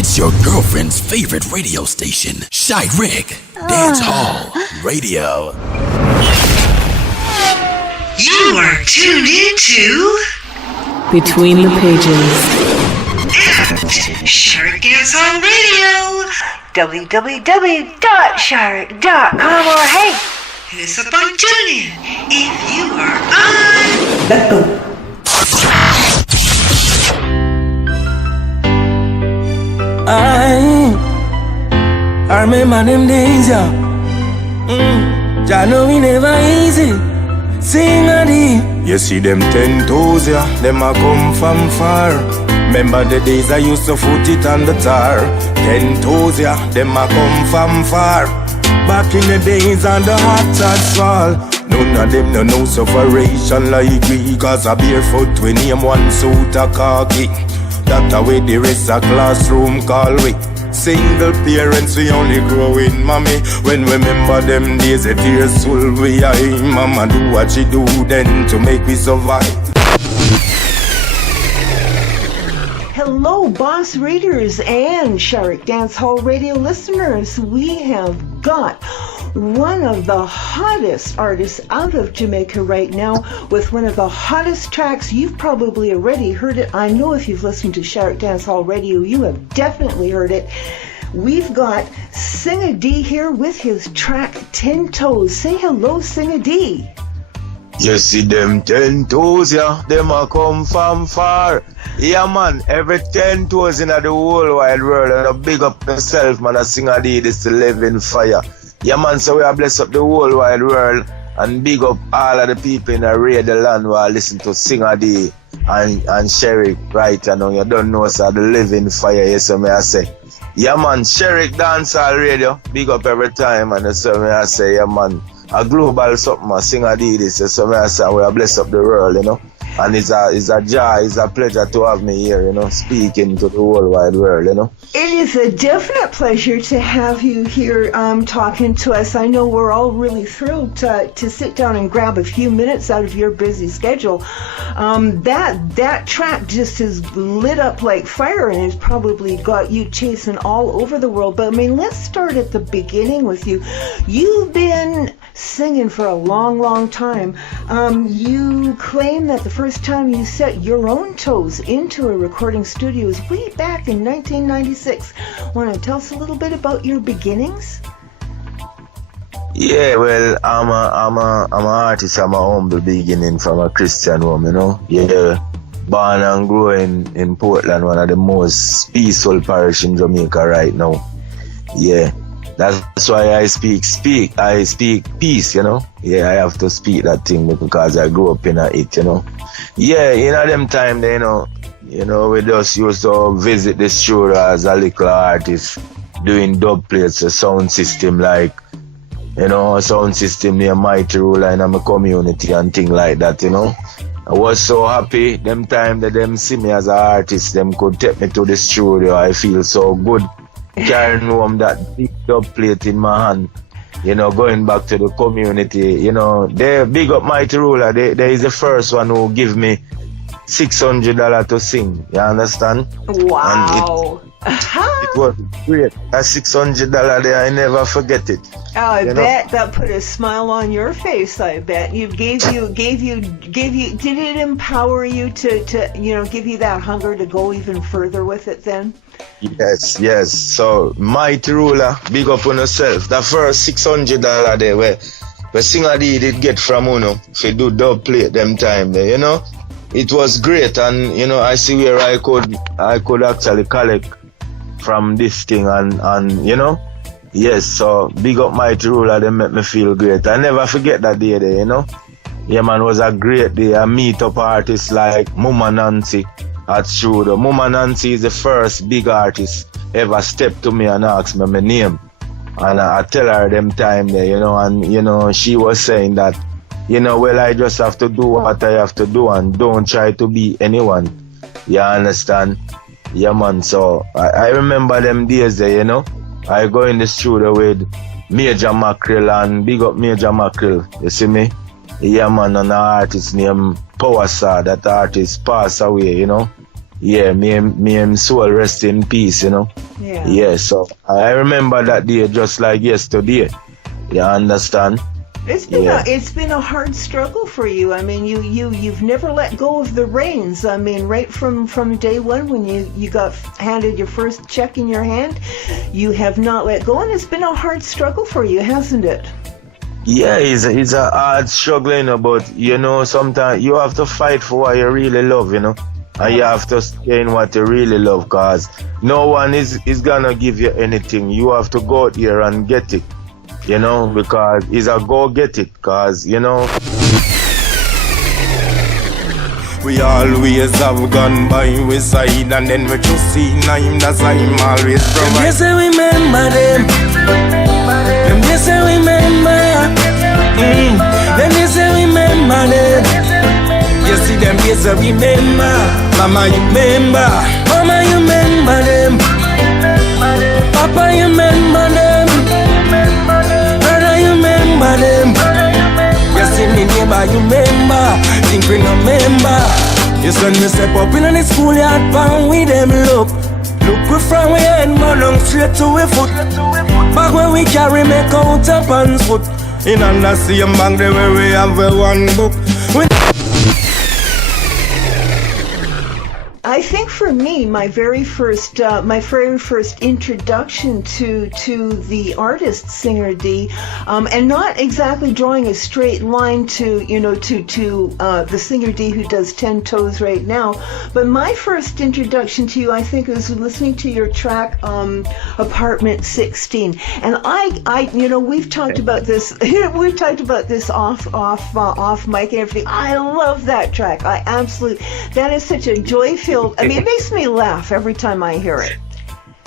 It's your girlfriend's favorite radio station, Shy Rick Dance Hall Radio. You are tuned into Between the Pages at Shark Dance Hall Radio. www.shark.com or hey, hit us up on TuneIn if you are on. I remember them days, yeah. I know we never easy. Singer Dee. You see them 10 toes, yeah. Them a come from far. Remember the days I used to foot it on the tar. 10 toes, yeah. Them a come from far. Back in the days on the hot asphalt. None of them no know sufferation like we. Cause a barefoot we name one suit a khaki. That away the rest a classroom call we. Single parents we only growing mommy. When we remember them days a tears full we are in. Mama do what she do then to make we survive. hello, Boss Readers and Shark Dance Hall Radio listeners. We have got one of the hottest artists out of Jamaica right now with one of the hottest tracks. You've probably already heard it. I know if you've listened to Shark Dance Hall Radio, you have definitely heard it. We've got Singer Dee here with his track 10 Toes. Say hello, Singer Dee. You see them 10 toes, yeah, them a come from far. Yeah, man, every 10 toes in the whole wide world. And a big up yourself, man, a Singer Dee, this to live in fire. Yeah, man, so we are blessed up the whole wide world. And big up all of the people in the radio land who are listening to Singer Dee and Sherry right now. You don't know, so the living fire, yes, so may I say. Yeah, man, Sherry Dancehall Radio, big up every time, and so may I say, yeah, man. A global something, a Singer Dee this, so may I say, we are blessed up the world, you know. And it's a joy, it's a pleasure to have me here, you know, speaking to the whole wide world, you know. It is a definite pleasure to have you here talking to us. I know we're all really thrilled to sit down and grab a few minutes out of your busy schedule. That track just is lit up like fire and has probably got you chasing all over the world. But I mean, let's start at the beginning with you. You've been singing for a long, long time. You claim that the first time you set your own toes into a recording studio was way back in 1996. Want to tell us a little bit about your beginnings? Yeah, well, I'm an artist. I'm a humble beginning from a Christian home, you know. Yeah, born and growing in Portland, one of the most peaceful parish in Jamaica right now. Yeah. That's why I speak peace, you know. Yeah, I have to speak that thing because I grew up in it, you know. Yeah, in them time, you know, we just used to visit the studio as a little artist, doing dub plates, a sound system like, you know, a sound system near Mighty Ruler in my community and things like that, you know. I was so happy them time that them see me as an artist, them could take me to the studio. I feel so good. Carrying home that big dub plate in my hand, you know, going back to the community, you know, they big up Mighty Ruler. They is the first one who give me $600 to sing. You understand? Wow. And it was great. That $600 there, I never forget it. Oh, I bet that put a smile on your face. I bet gave you. Did it empower you to you know, give you that hunger to go even further with it then? Yes. So Mighty Ruler, big up on yourself. The first $600 there where Singer Dee did get from Uno to do dub plate them time there, you know. It was great, and you know, I see where I could actually collect from this thing and you know. Yes, so big up Mighty Ruler, they make me feel great. I never forget that day there, you know. Yeah, man, it was a great day. I meet up artists like Mama Nancy at studio. Mama Nancy is the first big artist ever stepped to me and asked me my name. And I tell her them time there, you know, and you know, she was saying that, you know, well, I just have to do what I have to do and don't try to be anyone. You understand? Yeah, man, so I remember them days there, you know. I go in the studio with Major Mackerel and big up Major Mackerel, you see me? Yeah, man, and an artist named Power Star, that artist passed away, you know. yeah, me and soul rest in peace, you know. Yeah. Yeah, so I remember that day just like yesterday. You understand? It's been a hard struggle for you. I mean, you've never let go of the reins. I mean, right from day one when you got handed your first check in your hand, you have not let go, and it's been a hard struggle for you, hasn't it? Yeah, it's a hard struggle, you know, but you know, sometimes you have to fight for what you really love, you know. And you have to stay in what you really love, cause no one is gonna give you anything. You have to go out here and get it, you know, because it's a go get it, cause you know. We always have gone by we side, and then we just see him, that's why him always provide. Them days I remember them. Them days I remember. Them days I remember them. You see them days I remember. Mama, you remember. Mama, you remember them. Papa, you remember them. Brother, you remember them. You see me neighbor, you remember. Think we no remember. You send me step up in the schoolyard, pound with them look. Look we from we head, man, down straight to we foot. Back when we carry me count up and foot. In and the same bank there where we have one book. I think for me, my very first introduction to the artist Singer Dee, and not exactly drawing a straight line to the Singer Dee who does 10 Toes right now, but my first introduction to you, I think, was listening to your track Apartment 16, and I we've talked about this off mic and everything. I love that track. That is such a joy-filled. I mean, it makes me laugh every time I hear it.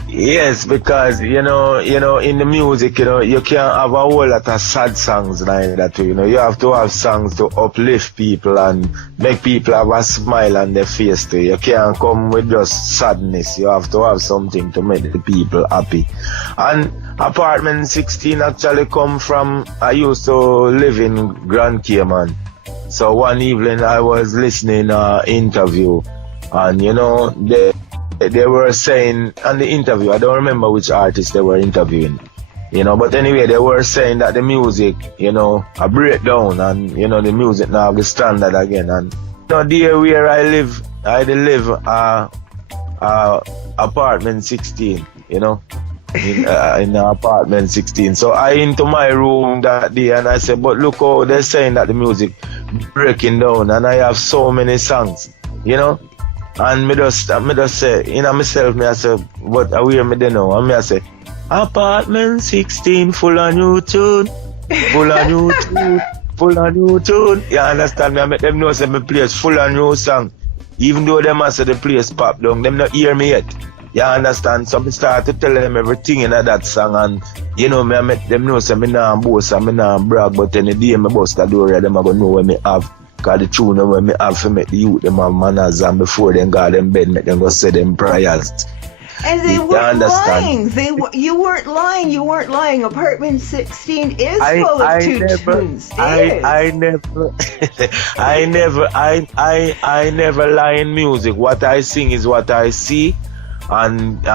Yes, because you know, in the music, you can't have a whole lot of sad songs like that. You have to have songs to uplift people and make people have a smile on their face too. You can't come with just sadness. You have to have something to make the people happy. And Apartment 16 actually come from, I used to live in Grand Cayman. So one evening I was listening to an interview, and they were saying on the interview, I don't remember which artist they were interviewing, but anyway, they were saying that the music, a breakdown, and the music now the standard again. And there where I live apartment 16, in apartment 16. So I into my room that day and I said, but look how they're saying that the music breaking down, and I have so many songs, and me just say, myself, I say, what are we me there now? And I say, apartment 16 full of new tune, full of new tune, full of new tune. You understand me? I make them know say my place full of new song. Even though them say the place pop down, them not hear me yet. You understand? So I start to tell them everything in that song, and me I make them know say me nah boast and me nah brag, but any day me bust the door, them I go know where me have. Cause the tune when me have to make the youth them have manners, and before them go them bed make them go say them prayers. And they weren't lying. You weren't lying. You weren't lying. Apartment 16 is full of tunes. I never lie in music. What I sing is what I see, and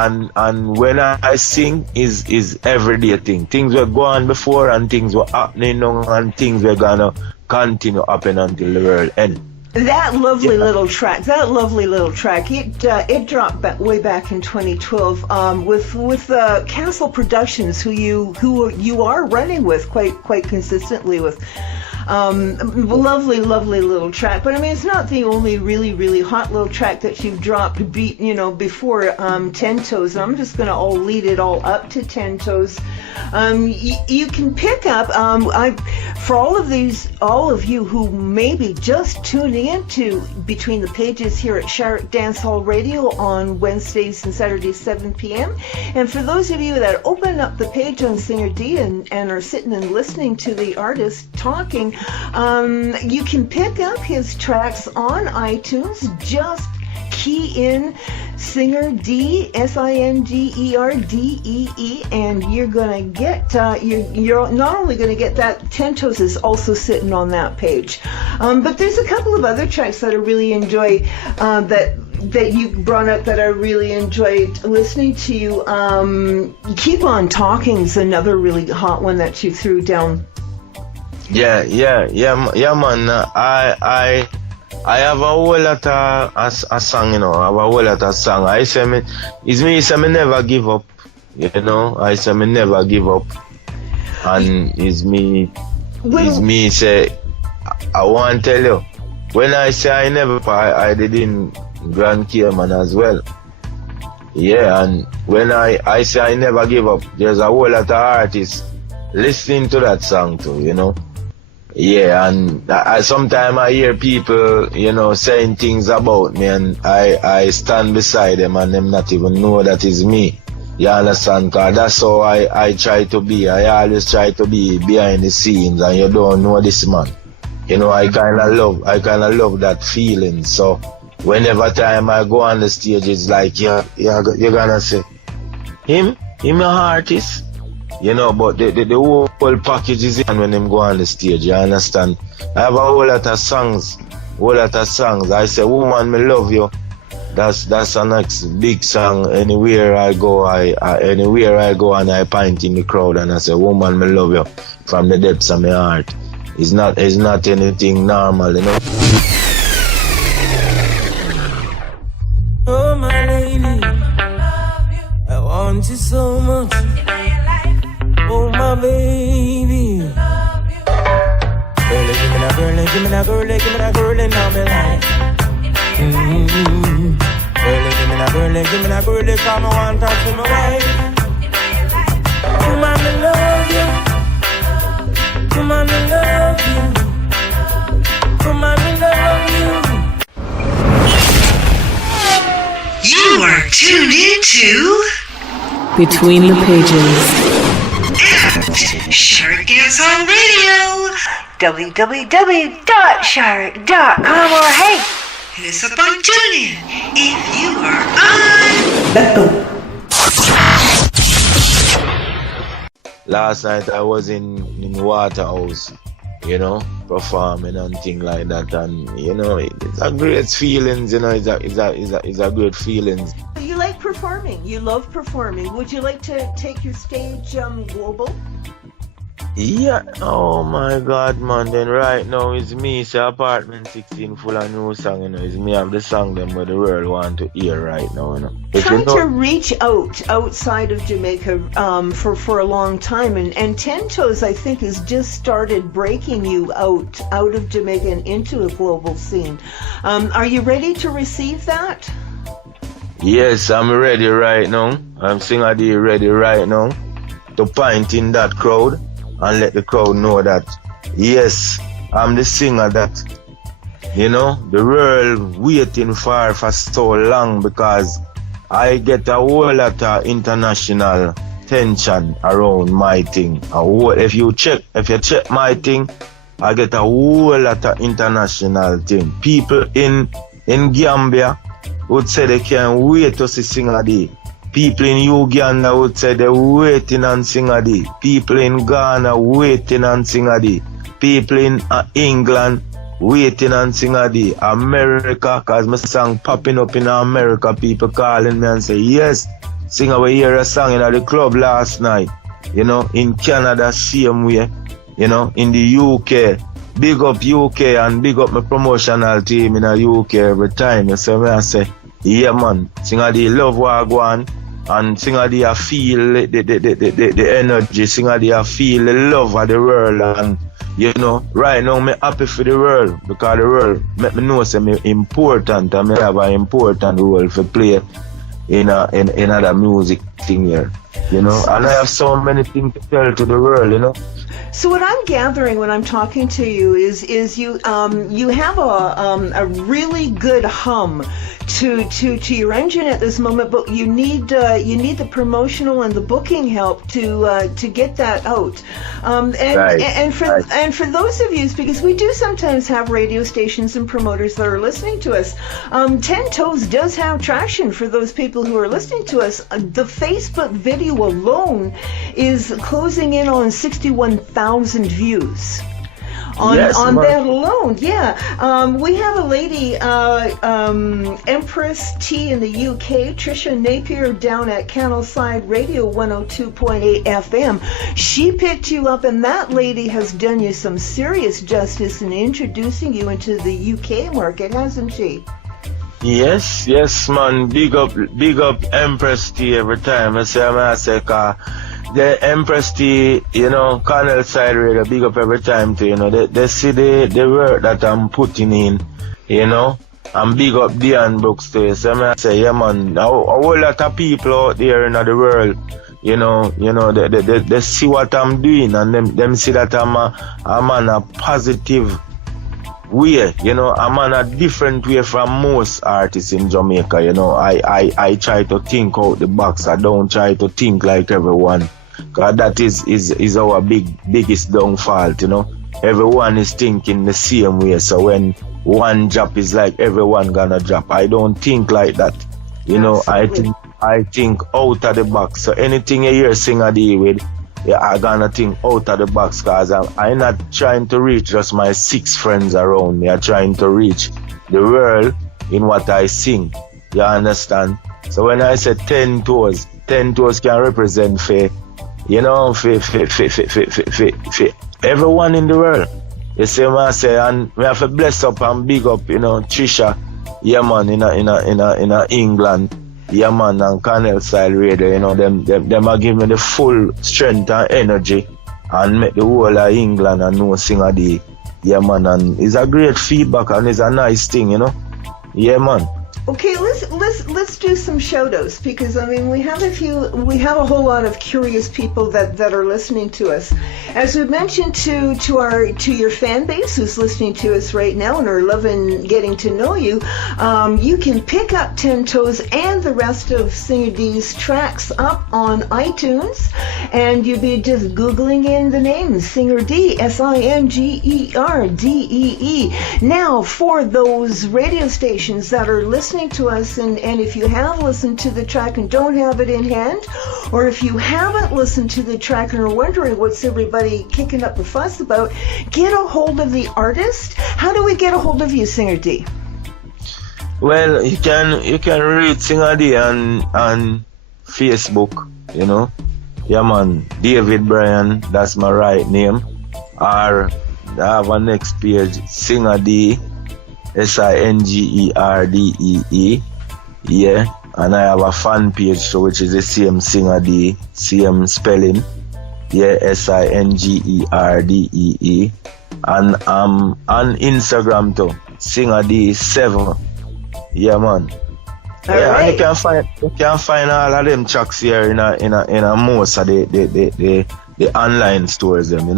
when I sing is everyday thing. Things were going before, and things were happening now, and things were gonna continue happening until the world end. That lovely little track, it dropped way back in 2012 with Castle Productions, who you are running with quite consistently with. Lovely little track, but I mean it's not the only really hot little track that you've dropped before 10 Toes. And I'm just gonna all lead it all up to 10 Toes. You can pick up for all of you who may be just tuning into Between the Pages here at Shark Dance Hall Radio on Wednesdays and Saturdays 7 p.m. and for those of you that open up the page on Singer Dee and are sitting and listening to the artist talking, you can pick up his tracks on iTunes. Just key in Singer Dee, SINGERDEE, and you're gonna get you're not only gonna get that. 10 Toes is also sitting on that page, but there's a couple of other tracks that I really enjoy that that you brought up that I really enjoyed listening to you. Keep On Talking is another really hot one that you threw down. Yeah, man. I have a whole lot of a song, you know. I have a whole lot of song. I say me never give up, you know. I say me never give up, and it's me say I want to tell you. When I say I never, I did in Grand Cayman as well. Yeah, and when I say I never give up, there's a whole lot of artists listening to that song too, you know. Yeah, and sometimes I hear people, you know, saying things about me, and I stand beside them and them not even know that is me. You understand? Cause that's how I try to be. I always try to be behind the scenes, and you don't know this man. You know, I kinda love that feeling. So whenever time I go on the stage, it's like you're gonna say, him an artist. You know, but the whole package is in when him go on the stage, you understand? I have a whole lot of songs. I say, woman, me love you. That's the next big song. Anywhere I go and I point in the crowd and I say, woman, me love you from the depths of my heart. It's not anything normal, you know. Oh my lady, I want you so much. Oh my baby, girl, give me that girl, give me that girl, give me that girl in my life. Girl, give me that girl, give me that girl, come I want to see my wife. Woman, I love you. Woman, I love you. Woman, I love you. You are tuned into Between the Pages. Shark Dancehall Radio. www.shark.com or hey, hit us up on TuneIn if you are on. Last night I was in Waterhouse, you know, performing and things like that, and you know, it's a great feelings, you know, it's a great feelings. You like performing. You love performing. Would you like to take your stage global? Yeah, oh my God, man. Then right now it's me, say Apartment 16 full of new song, you know. It's me have the song them where the world want to hear right now, you know. Trying to reach outside of Jamaica for a long time, and Ten Toes I think has just started breaking you out of Jamaica and into a global scene. Are you ready to receive that? Yes, I'm ready right now. I'm Singer Dee ready right now to point in that crowd and let the crowd know that, yes, I'm the singer that, you know, the world waiting for so long, because I get a whole lot of international attention around my thing. If you check my thing, I get a whole lot of international thing. People in Gambia would say they can't wait to see Singer Dee. People in Uganda would say they're waiting on Singer Dee. People in Ghana waiting on Singer Dee. People in England waiting on Singer Dee. America, cause my song popping up in America, people calling me and say, yes, Singer, we hear a song in the club last night. You know, in Canada, same way. You know, in the UK. Big up UK and big up my promotional team in the UK every time. You see me, I say, yeah man, Singer Dee love what I go on, and Singer Dee I feel the energy, Singer Dee I feel the love of the world, and you know, right now me happy for the world, because the world make me know say me important, and me have an important role to play in the music thing here, you know, and I have so many things to tell to the world, you know. So what I'm gathering when I'm talking to you is you have a really good hum to your engine at this moment, but you need the promotional and the booking help to get that out. And for those of you, because we do sometimes have radio stations and promoters that are listening to us, Ten Toes does have traction for those people who are listening to us. The Facebook video alone is closing in on 61,000 views on that alone. Yeah. We have a lady, Empress T in the UK, Tricia Napier down at Candleside Radio 102.8 FM. She picked you up, and that lady has done you some serious justice in introducing you into the UK market, hasn't she? Yes, man. Big up Empress T every time. I say, the Empress T, Colonel Side Radio, big up every time too, they see the work that I'm putting in, and big up Dion Brooks too. So I say, yeah man, a whole lot of people out there in the world, they see what I'm doing, and them see that I'm on a positive way, I'm on a different way from most artists in Jamaica, I try to think out the box. I don't try to think like everyone, because that is our biggest downfall, everyone is thinking the same way. So when one drop is like everyone gonna drop, I don't think like that, I think out of the box. So anything you hear Singer Dee with, I gonna think out of the box, because I'm not trying to reach just my 6 friends around me. I'm trying to reach the world in what I sing. You understand? So when I say 10 toes can represent for everyone in the world. You see what I say? And we have to bless up and big up, Trisha, yeah man, in England. Yeah man, and Colonel Style Radio, them are giving me the full strength and energy and make the whole of England and know Singer Dee. Yeah man, and it's a great feedback and it's a nice thing, Yeah man. Okay, let's do some shout outs, because we have a whole lot of curious people that are listening to us. As we mentioned to your fan base who's listening to us right now and are loving getting to know you, you can pick up 10 Toes and the rest of Singer Dee's tracks up on iTunes, and you'll be just Googling in the name Singer Dee, SINGERDEE. Now, for those radio stations that are listening to us, and if you have listened to the track and don't have it in hand, or if you haven't listened to the track and are wondering what's everybody kicking up a fuss about, get a hold of the artist. How do we get a hold of you, Singer Dee? Well, you can read Singer Dee on Facebook, Yeah man, David Bryan, that's my right name. Or I have a next page, Singer Dee, SINGERDEE, yeah, and I have a fan page which is the same Singer Dee, same spelling, yeah, SINGERDEE, and on Instagram too, Singer Dee 7, yeah man. Yeah, right. And you can find all of them tracks here in a most of the online stores them,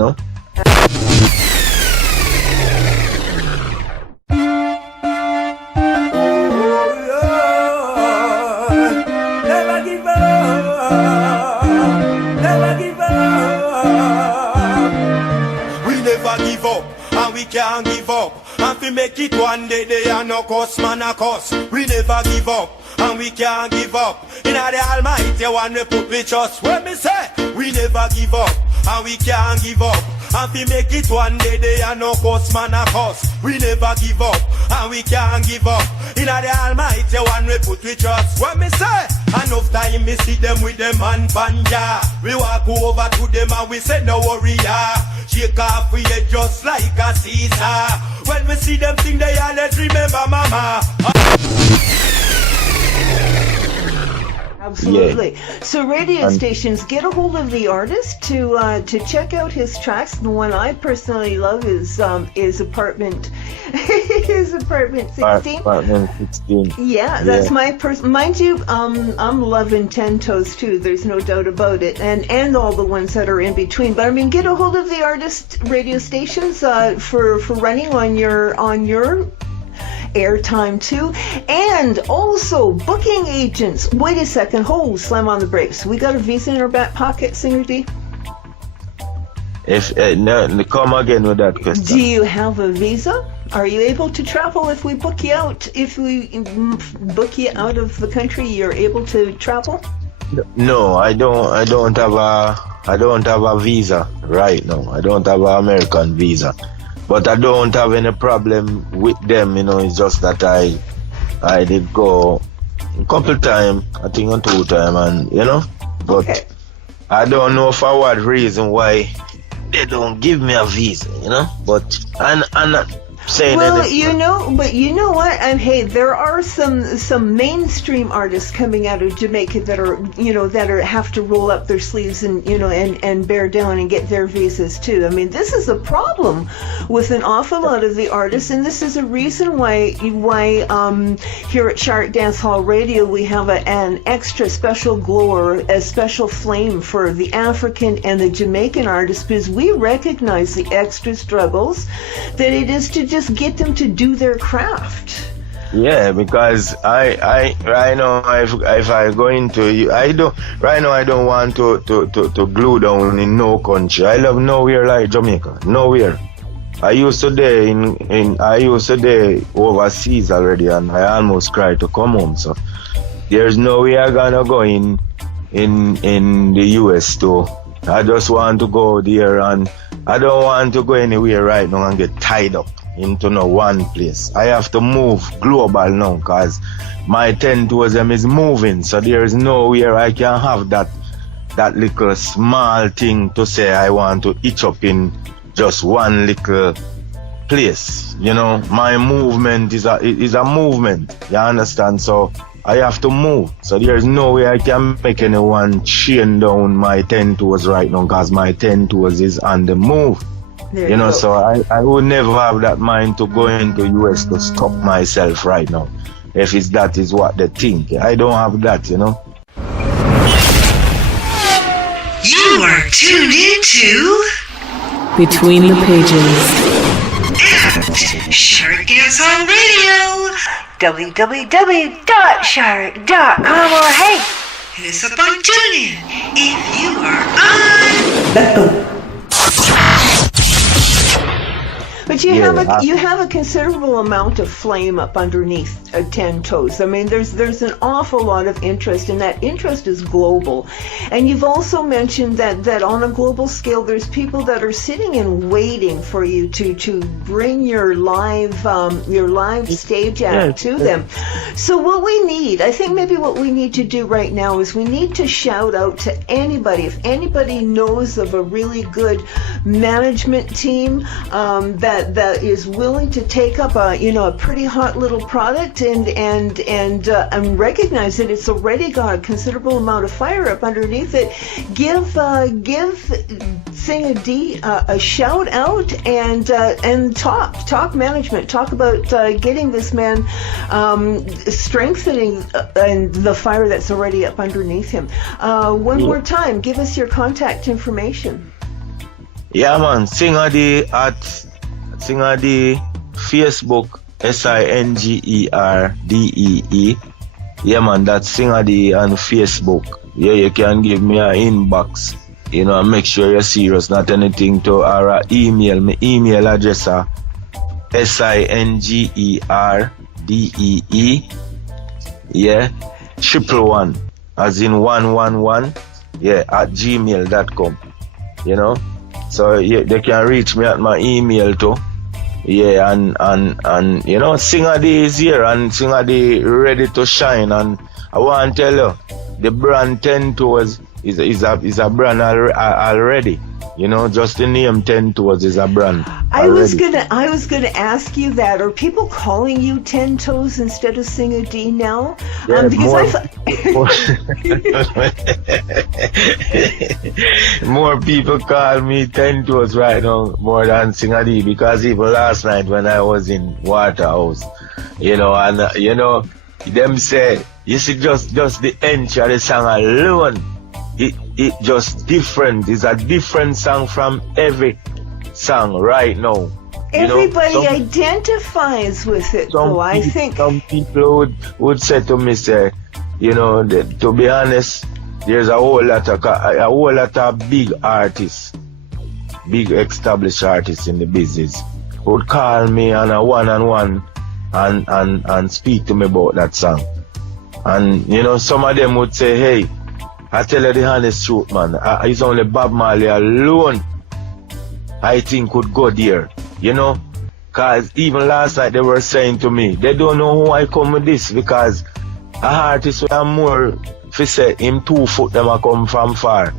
We can't give up, and we make it one day. They are no cost, man, a cost. We never give up, and we can't give up. In the Almighty one we put with us. When me say, we never give up, and we can't give up. And we make it one day. They are no cost, man, a cost. We never give up, and we can't give up. In the Almighty one we put with us. When me say, enough time me see them with them and panja. We walk over to them and we say no worry, yeah. Shake off we head just like a Caesar. When we see them sing they all let's remember mama. Absolutely. Yeah. So radio stations, get a hold of the artist to check out his tracks. The one I personally love is Apartment his Apartment 16. Apartment 16. Yeah, that's my mind you, I'm loving 10 Toes too, there's no doubt about it. And all the ones that are in between. But get a hold of the artist radio stations for running on your airtime too, and also booking agents. Wait a second, slam on the brakes. We got a visa in our back pocket, Singer Dee? If no, come again with that question. Do you have a visa? Are you able to travel if we book you out? If we book you out of the country, you're able to travel? No, I don't have a visa right now. I don't have an American visa. But I don't have any problem with them, you know. It's just that I did go a couple times, I think on 2 times, and you know, but Okay. I don't know for what reason why they don't give me a visa, you know. But I'm not saying Well, anything. you know what? And hey, there are some mainstream artists coming out of Jamaica that are, have to roll up their sleeves and, and bear down and get their visas too. I mean, this is a problem with an awful lot of the artists, and this is a reason why here at Shark Dance Hall Radio we have an extra special glow or a special flame for the African and the Jamaican artists, because we recognize the extra struggles that it is to just get them to do their craft. Yeah, because I right now if I go into you, I don't want to glue down in no country. I love nowhere like Jamaica, nowhere. I used to day overseas already, and I almost cried to come home. So there's no way I'm gonna go in the US too. I just want to go there, and I don't want to go anywhere right now and get tied up into no one place. I have to move global now, because my 10 tours them is moving, so there is nowhere I can have that little small thing to say I want to itch up in just one little place. You know, my movement is a movement, you understand? So I have to move, so there is no way I can make anyone chain down my 10 tours right now, because my 10 tours is on the move. There you go. So I would never have that mind to go into US to stop myself right now, if that is what they think. I don't have that, you know. You are tuned into Between the Pages. Shark Dance Hall Radio. www.shark.com or hey, hit us up on TuneIn if you are on. But you have a considerable amount of flame up underneath 10 toes. I mean, there's an awful lot of interest, and that interest is global. And you've also mentioned that on a global scale, there's people that are sitting and waiting for you to bring your live stage act to them. So what we need, I think maybe what we need to do right now is we need to shout out to anybody. If anybody knows of a really good management team that is willing to take up a pretty hot little product and recognize that it's already got a considerable amount of fire up underneath it, give SINGER DEE a shout out and talk management, talk about getting this man strengthening and the fire that's already up underneath him. One more time, give us your contact information. Yeah, man. SINGER DEE at SINGER DEE Facebook, SINGER DEE. Yeah, man, that's SINGER DEE on Facebook. Yeah, you can give me an inbox, and make sure you're serious, not anything to our email. My email address is SINGERDEE. Yeah, 111, as in 111. Yeah, at gmail.com. So yeah, they can reach me at my email too. Yeah, and SINGER DEE is here, and SINGER DEE ready to shine. And I want to tell you, the brand 10 Toes is a brand already. Just the name 10 Toes is a brand. I was gonna ask you that. Are people calling you 10 Toes instead of SINGER DEE now? Yeah, Because more people call me 10 Toes right now more than SINGER DEE, because even last night when I was in Waterhouse, them say, you see, just the entry of the song alone, it just different. It's a different song from every song right now. everybody identifies with it, though. I think some people would say to me, say, to be honest, there's a whole lot of big artists, big established artists in the business would call me on a one-on-one and speak to me about that song. And some of them would say, hey, I tell you the honest truth, man, it's only Bob Marley alone I think could go there you know. Cause even last night they were saying to me, they don't know who I come with this because a artist with more fi say him 2 foot them a come from far.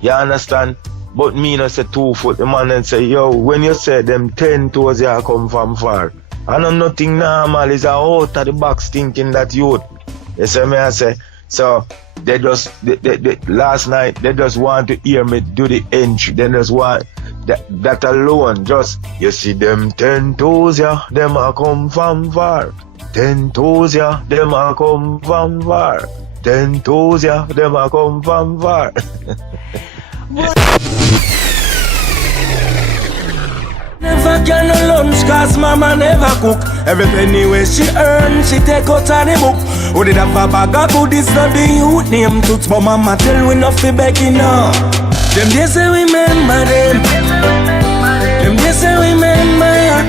You understand? But me no say 2 foot, the man then say, yo, when you say them 10 toes you come from far. I know nothing normal, is a out of the box thinking that youth. You see me I say, so they just last night they just want to hear me do the entry. They just want that alone, just you see them 10 toes, yeah, them a come from far. 10 toes, yeah, them a come from far. 10 toes, yeah, them a come from far. Never get no lunch cause mama never cook. Every penny where she earn, she take out of the book. Who did have a bag of goodies, not the youth name toots. But mama tell we not fi begging now. Them days say remember them. Them days say remember ya.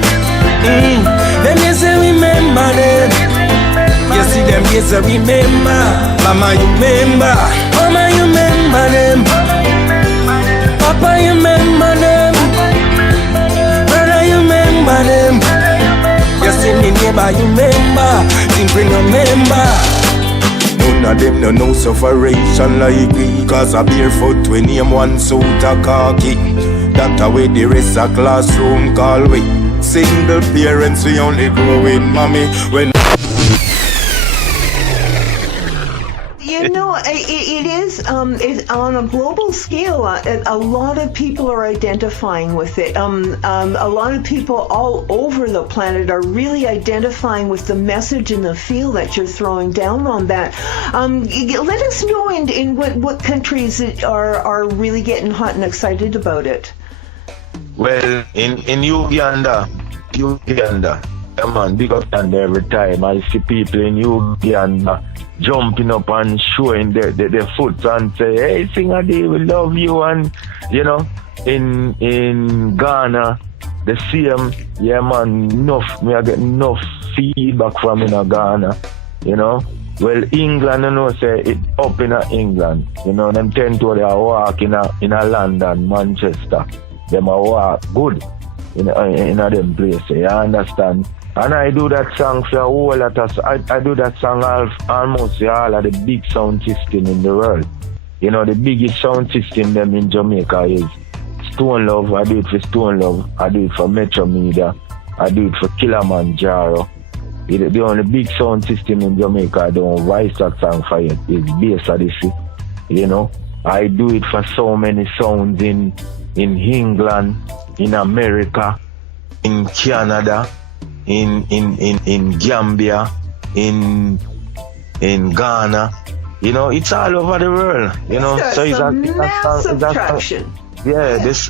Them days say remember them. You see them days say remember. Mama you remember. Mama you remember them. Papa you remember them. Brother you remember them. You see me neighbor you remember. Think we no remember. None of them no know sufferation like we. Cause a barefoot we name one suit a khaki. That away the rest a classroom call we. Single parents we only grow with mommy. When You know, it is it's on a global scale. A lot of people are identifying with it. A lot of people all over the planet are really identifying with the message and the feel that you're throwing down on that. Let us know in what countries are really getting hot and excited about it. Well, in Uganda, come on, big up and every time I see people in Uganda jumping up and showing their foot and say, hey, Singer Dee, we love you. And, you know, in Ghana, the same, yeah, man, I get enough feedback from in Ghana, you know. Well, England, you know, say it up in England, you know, them tend to walk in London, Manchester, them a walk good in them places, you understand? And I do that song for a whole lot of, I do that song almost for all of the big sound system in the world. You know, the biggest sound system them in Jamaica is Stone Love. I do it for Stone Love. I do it for Metro Media. I do it for Kilimanjaro. The only big sound system in Jamaica I don't voice that song for it is Bass Odyssey. You know, I do it for so many sounds in England, in America, in Canada, in Gambia, in Ghana, you know, it's all over the world, you know. So it's a massive traction. Yeah, this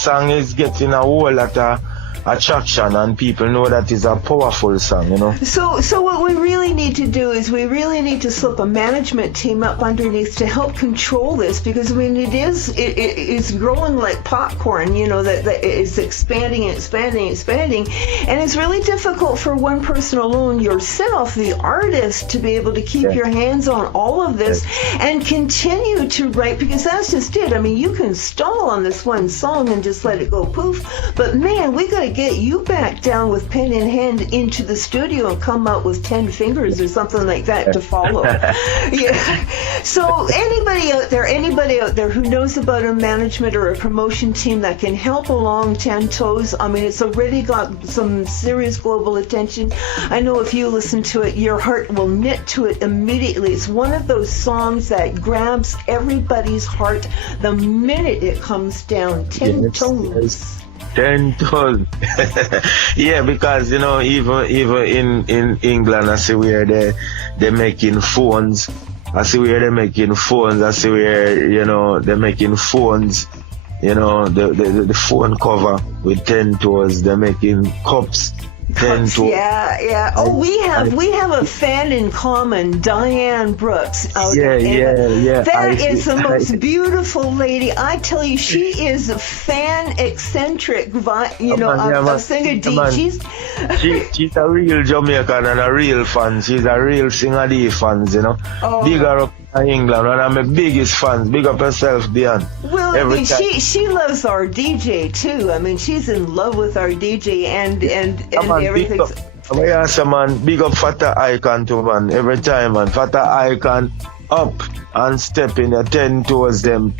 song is getting a whole lot of attraction, and people know that it's a powerful song, you know. So what we really need to do is we really need to slip a management team up underneath to help control this, because I mean it's growing like popcorn, you know, that it's expanding, and it's really difficult for one person alone, yourself, the artist, to be able to keep your hands on all of this and continue to write, because that's just it. I mean, you can stall on this one song and just let it go poof, but man, we gotta get you back down with pen in hand into the studio and come out with 10 fingers or something like that to follow. Yeah. So anybody out there who knows about a management or a promotion team that can help along 10 Toes, I mean, it's already got some serious global attention. I know if you listen to it, your heart will knit to it immediately. It's one of those songs that grabs everybody's heart the minute it comes down. 10 Toes. 10 toes. Yeah, because you know, even in England, I see where they're making phones. I see where they're making phones. I see where, you know, they're making phones. You know, the phone cover with 10 toes. They're making cups. 10 toes. Yeah. Oh, we have a fan in common, Diane Brooks. Out Yeah. That is the most beautiful lady. I tell you, she is a fan eccentric. You know, of Singer Dee. She's a real Jamaican and a real fan. She's a real Singer Dee fan. You know, in England, one of my biggest fans. Big up yourself, Dion. Well, I mean, she loves our DJ too. I mean, she's in love with our DJ and everything. Man, big up Fata Icon too, man. Every time, man. Fata Icon up and step in the 10 towards them.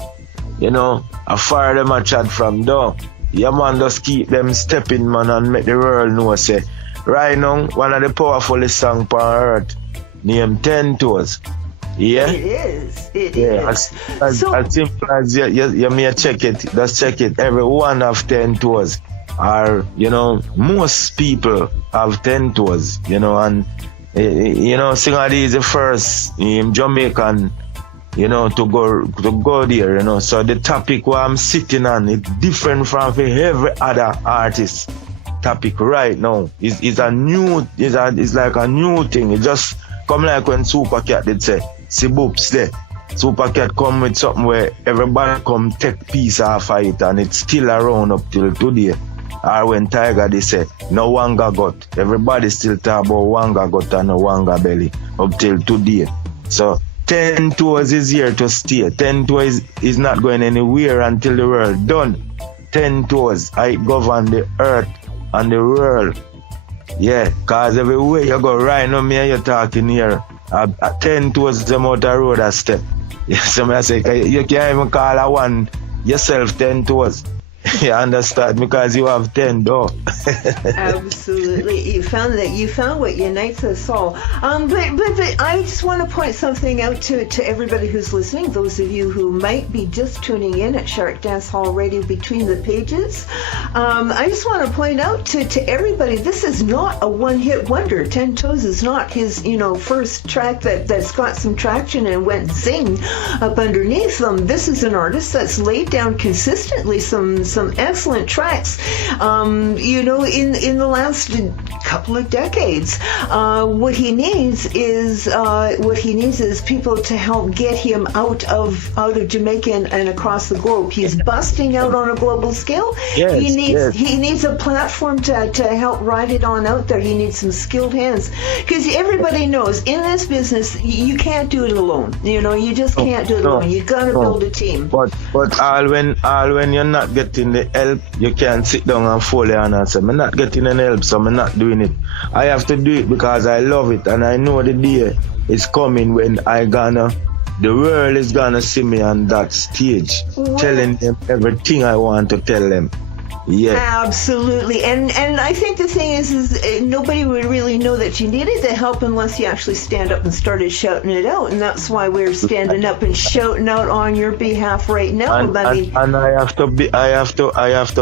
You know, I fire them a chat from door. Yeah, man, just keep them stepping, man, and make the world know, say, right now, one of the powerfulest songs on earth, named 10 Toes. Yeah? It is. As simple as you may check it, just check it. Every one have 10 toes. Or, you know, most people have 10 toes, you know, and, you know, Singer Dee is the first Jamaican, you know, to go there, you know. So the topic where I'm sitting on is different from every other artist topic right now. It's like a new thing. It just come like when Supercat did say, see boops there. Supercat come with something where everybody come take piece off of it and it's still around up till today. Or when Tiger they say, no Wanga got. Everybody still talk about Wanga got and no Wanga belly up till today. So 10 Toes is here to stay. 10 Toes is not going anywhere until the world done. 10 Toes, I govern the earth and the world. Yeah, cause everywhere you go right now, me and you talking here. 10 Toes them out the road a step. Yeah, so I say, you can't even call a one yourself 10 Toes. You understand? Because you have 10 though. Absolutely. You found what unites us all. But I just want to point something out to everybody who's listening, those of you who might be just tuning in at Shark Dance Hall Radio Between the Pages. I just want to point out to everybody, this is not a one-hit wonder. 10 Toes is not his, first track that's got some traction and went zing up underneath them. This is an artist that's laid down consistently some excellent tracks, in the last couple of decades. What he needs is people to help get him out of Jamaica and across the globe. He's busting out on a global scale. Yes, he needs a platform to help ride it on out there. He needs some skilled hands, because everybody knows in this business you can't do it alone. You just can't do it alone. You gotta build a team. But all when you're not getting the help, you can't sit down and fold your hand and say, I'm not getting any help, so I'm not doing it. I have to do it because I love it, and I know the day is coming when the world is gonna see me on that stage, telling them everything I want to tell them. Yeah, absolutely. And I think the thing is nobody would really know that you needed the help unless you actually stand up and started shouting it out, and that's why we're standing up and shouting out on your behalf right now. And I have to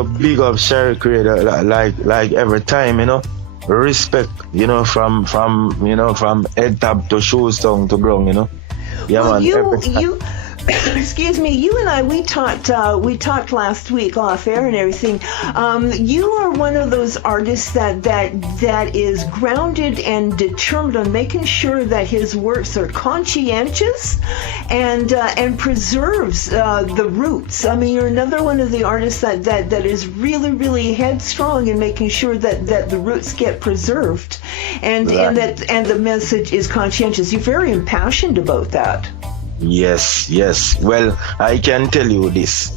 big up Sherry Creator like every time, respect, from head top to shoes down to ground, Yeah, well, man. Excuse me, you and I, we talked last week off air and everything. You are one of those artists that is grounded and determined on making sure that his works are conscientious and preserves the roots. I mean, you're another one of the artists that is really, really headstrong in making sure that the roots get preserved and the message is conscientious. You're very impassioned about that. Yes. Well, I can tell you this.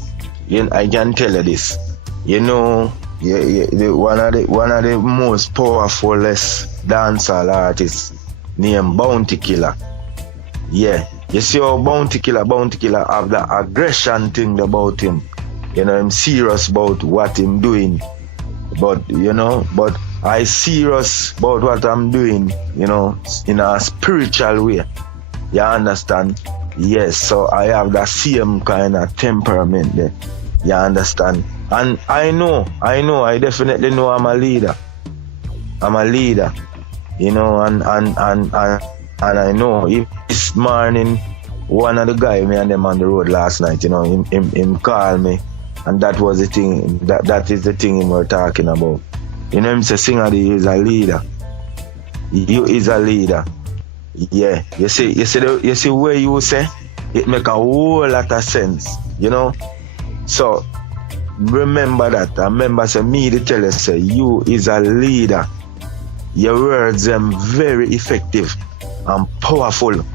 I can tell you this. One of the most powerfulest dancehall artists named Bounty Killer. Yeah. You see how Bounty Killer have the aggression thing about him. I'm serious about what I'm doing. But I serious about what I'm doing, in a spiritual way. You understand? Yes, so I have that same kind of temperament there. You understand? And I definitely know I'm a leader. And I know if this morning one of the guys me and them on the road last night, him called me, and that was the thing, that is the thing we're talking about. Him say Singer Dee is a leader. You is a leader. Yeah, you see where you say it make a whole lot of sense, So remember that. I remember say me to tell you say you is a leader. Your words them very effective and powerful.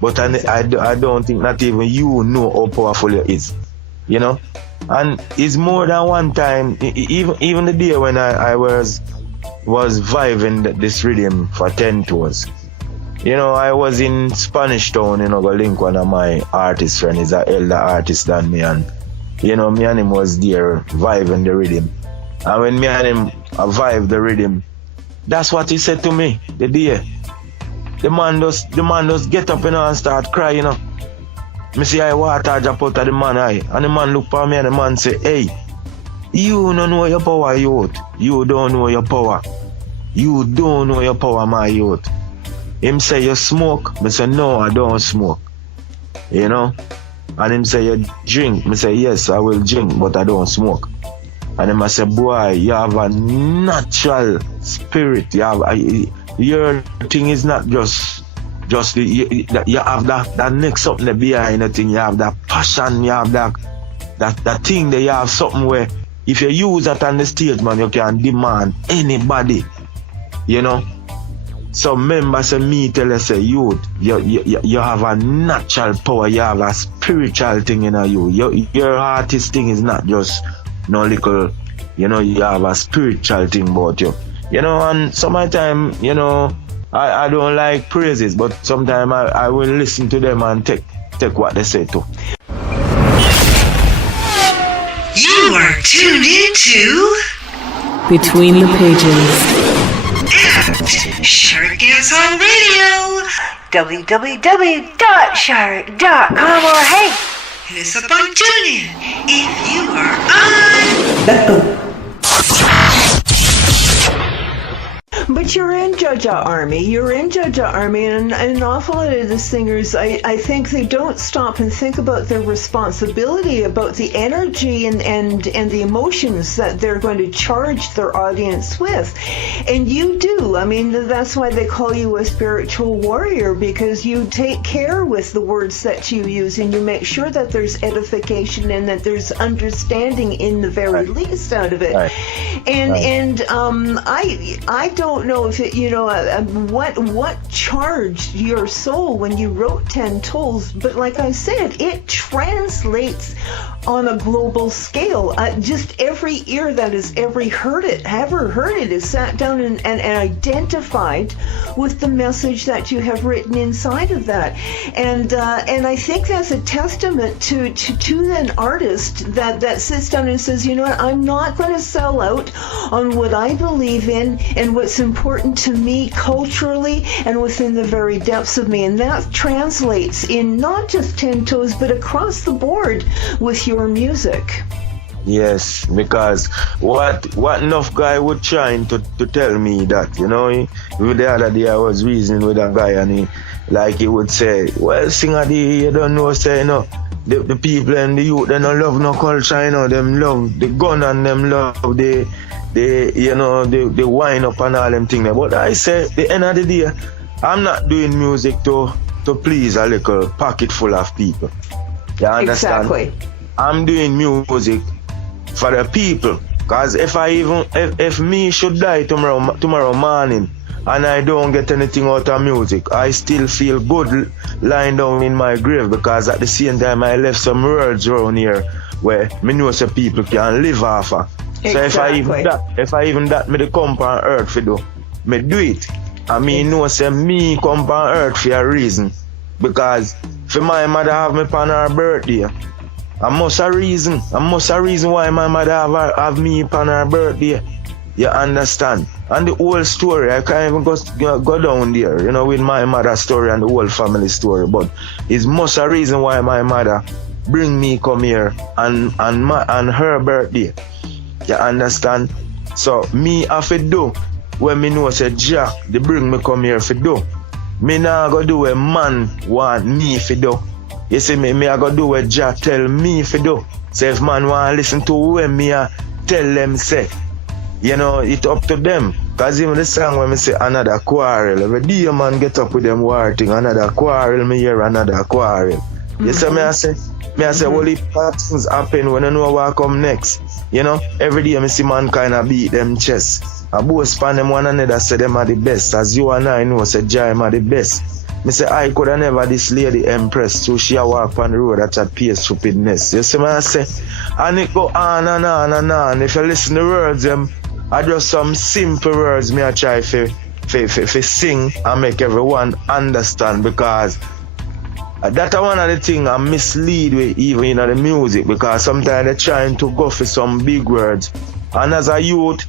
But I don't think not even you know how powerful it is. You know? And it's more than one time, even the day when I was vibing this rhythm for 10 tours. You know, I was in Spanish Town, you know, go link one of my artist friends, he's an elder artist than me, and you know, me and him was there vibing the rhythm. And when me and him vibe the rhythm, that's what he said to me the day. The man just get up, you know, and start crying, you know. Me see I water drop out of the man eye, and the man look for me and the man say, hey, you don't know your power, youth. You don't know your power. You don't know your power, my youth. Him say you smoke, me say no, I don't smoke. You know? And him say you drink, me say yes, I will drink, but I don't smoke. And him say, boy, you have a natural spirit. Your thing is not just you have that next up behind the thing. You have that passion, you have that thing that you have something where if you use that on the stage, man, you can demand anybody. You know? So members say me tell you say youth, you have a natural power, you have a spiritual thing in you. Your artist thing is not just no little, you know, you have a spiritual thing about you. You know, and sometimes, you know, I don't like praises, but sometimes I will listen to them and take what they say too. You are tuned into Between the Pages. Shark Dancehall Radio. www.shark.com or hey, hit us up on TuneIn if you are on. But you're in Jaja Army. You're in Jaja Army, and an awful lot of the singers, I think they don't stop and think about their responsibility, about the energy and the emotions that they're going to charge their audience with. And you do. I mean, that's why they call you a spiritual warrior, because you take care with the words that you use, and you make sure that there's edification and that there's understanding in the very least out of it. Right. And I don't know if it, you know, what charged your soul when you wrote 10 Toes, but like I said, it translates on a global scale. Just every ear that has ever heard it is sat down and identified with the message that you have written inside of that. And I think that's a testament to an artist that sits down and says, you know what, I'm not going to sell out on what I believe in and what's important to me culturally and within the very depths of me. And that translates in not just 10 Toes, but across the board with your music. Yes, because what enough guy would trying to tell me that, you know, the other day I was reasoning with a guy and he would say, well, Singer Dee, you don't know, say, you know, the people and the youth, they don't love no culture, you know, them love the gun and them love the you know, they wind up and all them things. But I say, at the end of the day, I'm not doing music to please a little pocket full of people. You understand? Exactly. I'm doing music for the people. Cause if me should die tomorrow morning and I don't get anything out of music, I still feel good lying down in my grave, because at the same time I left some words around here where me know some people can live off of. So Exactly. if I even that me the come on earth for do, me do it. I mean, know say me come on earth for a reason, because for my mother have me on her birthday, I must a reason why my mother have me on her birthday. You understand? And the whole story, I can't even go down there, you know, with my mother's story and the whole family story. But it's most a reason why my mother bring me come here and her birthday. You understand? So me have to do when me know say Jah, they bring me come here for do. Me nah go do what man want me for do. You see me I go do what Jah tell me for do. So if man want listen to when me tell them say, you know, it up to them. Cause even the song when me say another quarrel, every day man get up with them war thing, another quarrel, me hear another quarrel. You see me I say well, if things happen when I know what come next. You know, every day I see mankind beat them chest. I both span them one another, say them are the best. As you and I know, say Jah are the best. Me say I could have never this lady Empress so she a walk on the road at a pace stupidness. You see what I say? And it go on and on and on. If you listen to the words them, I just some simple words me I try to sing and make everyone understand, because that's one of the things I mislead with even in the music, because sometimes they're trying to go for some big words. And as a youth,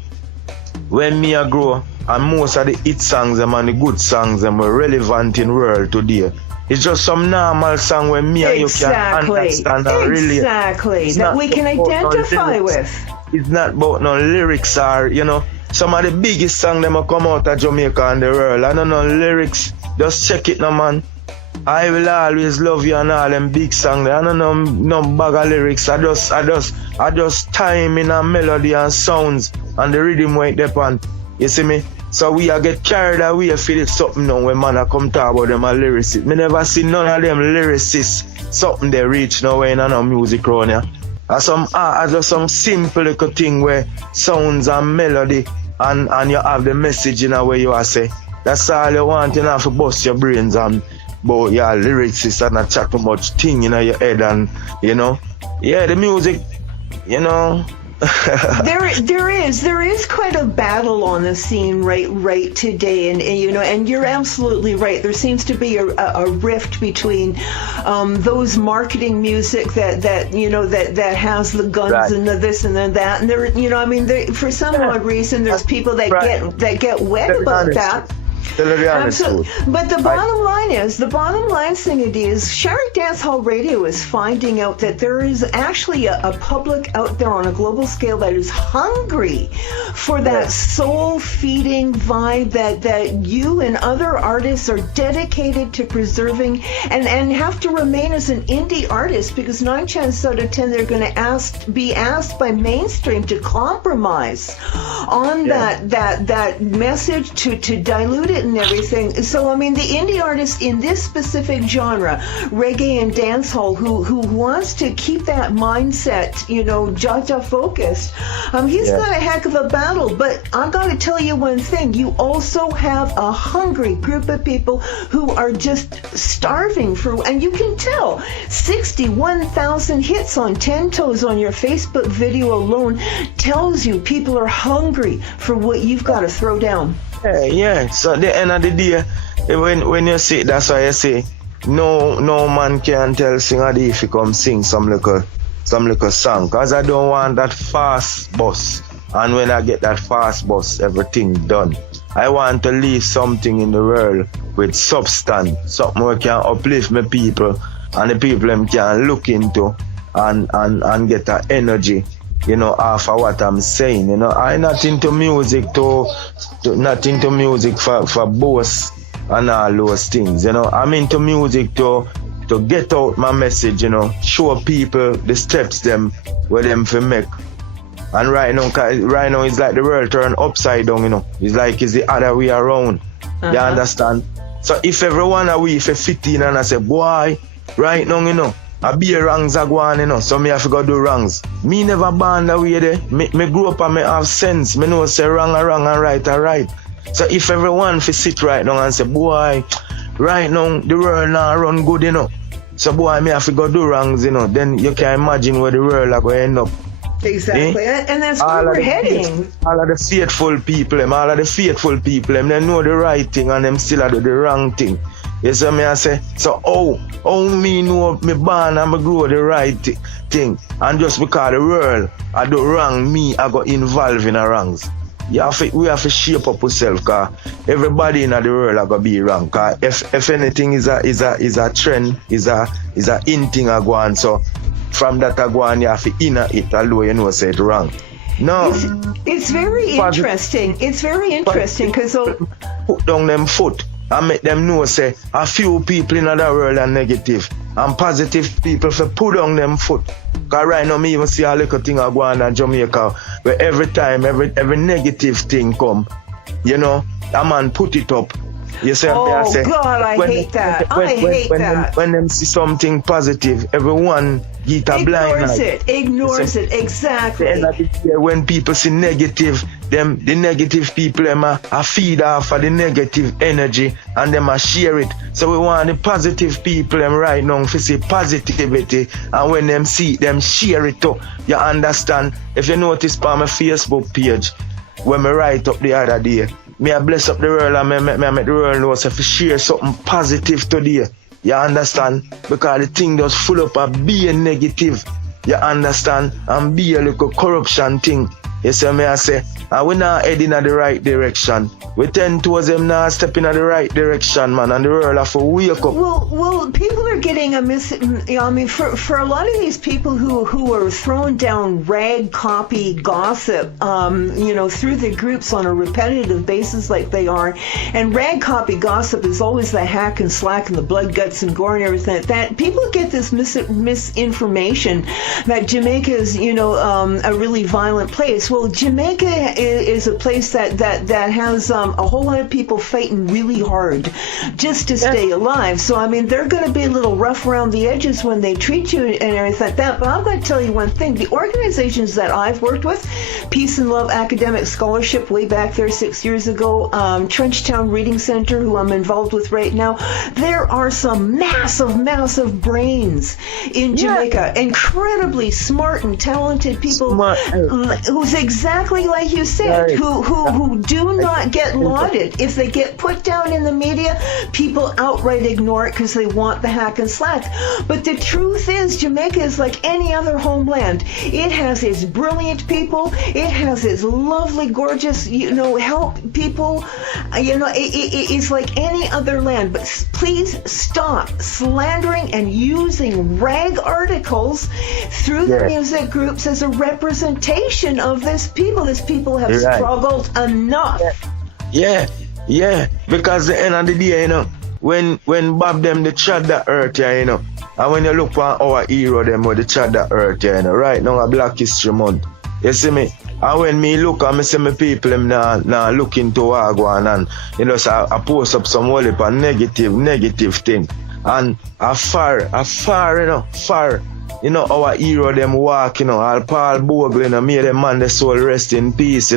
when me I grow, and most of the hit songs them and the good songs them were relevant in world today. It's just some normal song where me and you can understand and really. Exactly. That we can identify with. It's not about no lyrics or, you know, some of the biggest songs them come out of Jamaica and the world. I don't know lyrics. Just check it now, man. I will always love you and all them big songs. I don't know no bag of lyrics. I just time in a melody and sounds and the rhythm where it depend. You see me? So we are get carried away for it something now when man I come talk about them a lyricist. Me never see none of them lyricists something they reach now in no music around here. Just some simple little thing where sounds and melody and you have the message in a way you are say. That's all you want, you know, to bust your brains and about your lyricists and not chat too much thing in your head and you know. Yeah, the music, you know. there is quite a battle on the scene right today, and you know, and you're absolutely right. There seems to be a rift between those marketing music that you know that has the guns right. and the this and the that, and there, you know, I mean, for some odd reason, there's people that get wet about that. Absolutely. But the bottom line, Singer Dee, is Shari Dance Hall Radio is finding out that there is actually a public out there on a global scale that is hungry for that soul-feeding vibe that you and other artists are dedicated to preserving and have to remain as an indie artist, because 9 chances out of 10 they're going to be asked by mainstream to compromise on that message to dilute it and everything. So I mean, the indie artist in this specific genre, reggae and dancehall, who wants to keep that mindset, you know, Jaja focused, he's got a heck of a battle. But I got to tell you one thing: you also have a hungry group of people who are just starving for, and you can tell 61,000 hits on 10 Toes on your Facebook video alone tells you people are hungry for what you've got to throw down. Yeah. So at the end of the day, when you see, that's why I say no man can tell Singer Dee if he come sing some little song, cause I don't want that fast bus. And when I get that fast bus, everything done. I want to leave something in the world with substance, something where can uplift my people, and the people them can look into and get that energy, you know, after what I'm saying. You know, I'm not into music not into music for boss and all those things. You know, I'm into music to get out my message. You know, show people the steps them where them for make. And right now it's like the world turned upside down. You know, it's like it's the other way around. You understand? So if everyone are we for 15 and I say, boy, right now, you know, I be a wrongs are going, you know, so me have to go do wrongs. Me never born that way there. Me grew up and me have sense. Me know say wrong and right are right. So if everyone fi sit right now and say, boy, right now the world now run good, you know. So boy, me have to go do wrongs, you know. Then you can imagine where the world are going to end up. Exactly, and that's where we're heading. All of the faithful people, they know the right thing and them still do the wrong thing. You see me I say, so how me know me born and me grow the right thing, and just because the world I do wrong, me I got involved in the wrongs. We have to shape up ourselves, cause everybody in the world are gonna be wrong. Cause if anything is a trend, is a in thing I go on, so from that I go on, you have to inner it although you know say it wrong. No. It's very interesting. It's very interesting because put down them foot and make them know say a few people in the world are negative and positive people for put down them foot. Cause right now me even see a little thing I go on in Jamaica where every time every negative thing come, you know, a man put it up You see what I say? God, I hate that. I hate that. When them see something positive, everyone get a blind eye. Ignores it, exactly. When people see negative, the negative people them a feed off of the negative energy and them a share it. So we want the positive people them right now to see positivity, and when them see it, them share it too. You understand? If you notice on my Facebook page, when me write up the other day, me I bless up the world and me make the world know so if you share something positive today. You understand? Because the thing does full up of being negative. You understand? And be a little corruption thing. You see me I say, and we not heading in the right direction. We tend towards them now stepping in the right direction, man, and the world have to wake up. Well, people are getting for a lot of these people who are throwing down rag copy gossip, through the groups on a repetitive basis like they are, and rag copy gossip is always the hack and slack and the blood, guts, and gore and everything like that. People get this misinformation that Jamaica is, a really violent place. Well, Jamaica is a place that has a whole lot of people fighting really hard just to stay alive. So, they're going to be a little rough around the edges when they treat you and everything like that. But I'm going to tell you one thing. The organizations that I've worked with, Peace and Love Academic Scholarship way back there 6 years ago, Trenchtown Reading Center, who I'm involved with right now, there are some massive brains in Jamaica. Incredibly smart and talented people who's exactly like you said, who do not get lauded. If they get put down in the media, people outright ignore it because they want the hack and slack. But the truth is, Jamaica is like any other homeland. It has its brilliant people. It has its lovely, gorgeous, help people. It's like any other land. But please stop slandering and using rag articles through the music groups as a representation of this people. These people have struggled enough. Yeah. Because the end of the day, when Bob them they trod the earth, and when you look for our hero them where they trod the earth, right now a Black History Month. You see me? And when me look and me see my people them now look into Wagwan and so I post up some whole heap of negative thing. And far, our hero them walk, all Paul Bogle, may them man the soul rest in peace,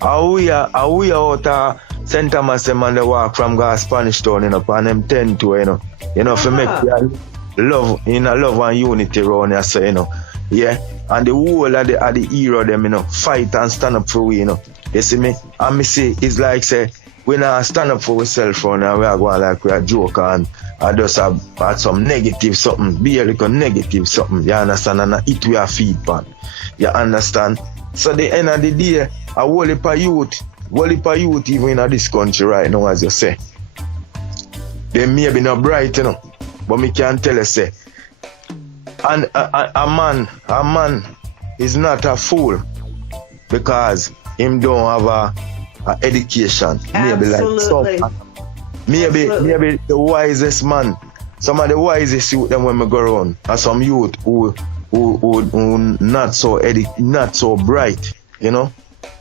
Are we out St. Thomas them and they walk from God's Spanish Town, upon them 10 to, for make love, love and unity around here, so, and the whole of the hero them, fight and stand up for we, You see me? And me say, it's like, say, we not stand up for ourselves, and we are going like we are joke and just have some negative something, be a little negative something, you understand, and it we are feedback, you understand? So the end of the day, a whole heap of youth even in this country right now, as you say, they may be not bright, but me can tell you, say, and a man is not a fool because him don't have a education. Absolutely. Maybe the wisest man. Some of the wisest youth them when we go around are some youth who not so bright,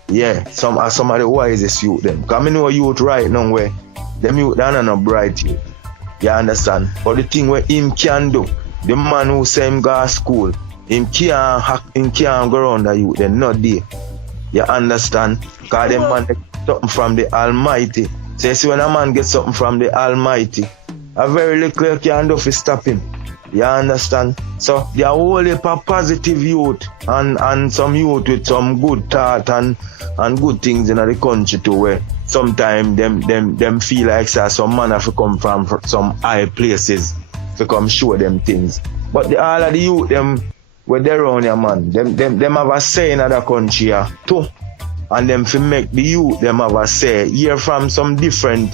Yeah, some of the wisest youth them. Because I know youth right now where them youth they are not bright youth. You understand? But the thing where him can do, the man who say him go to school, him can't go around the youth, they're not there. You understand? Because the man get something from the Almighty. So you see when a man gets something from the Almighty, a very little you can do to stop him. You understand? So there are whole heap of positive youth and some youth with some good thought and good things in the country too, where sometimes them feel like some man have to come from some high places to come show them things. But all of the youth them where they're around here, man, them have a say in the country here too. And them to make the youth them have a say, hear from some different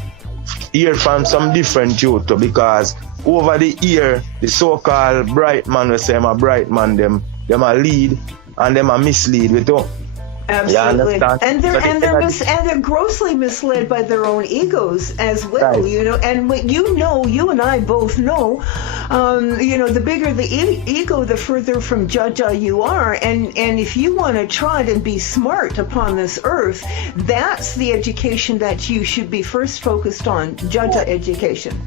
youth too, because over the year the so-called bright man, we say I'm a bright man, them a lead and them a mislead with too. Absolutely. You understand? And they're grossly misled by their own egos as well, Right. you know. And what you and I both know, the bigger the ego, the further from Jaja you are. And if you want to trot and be smart upon this earth, that's the education that you should be first focused on, Jaja education.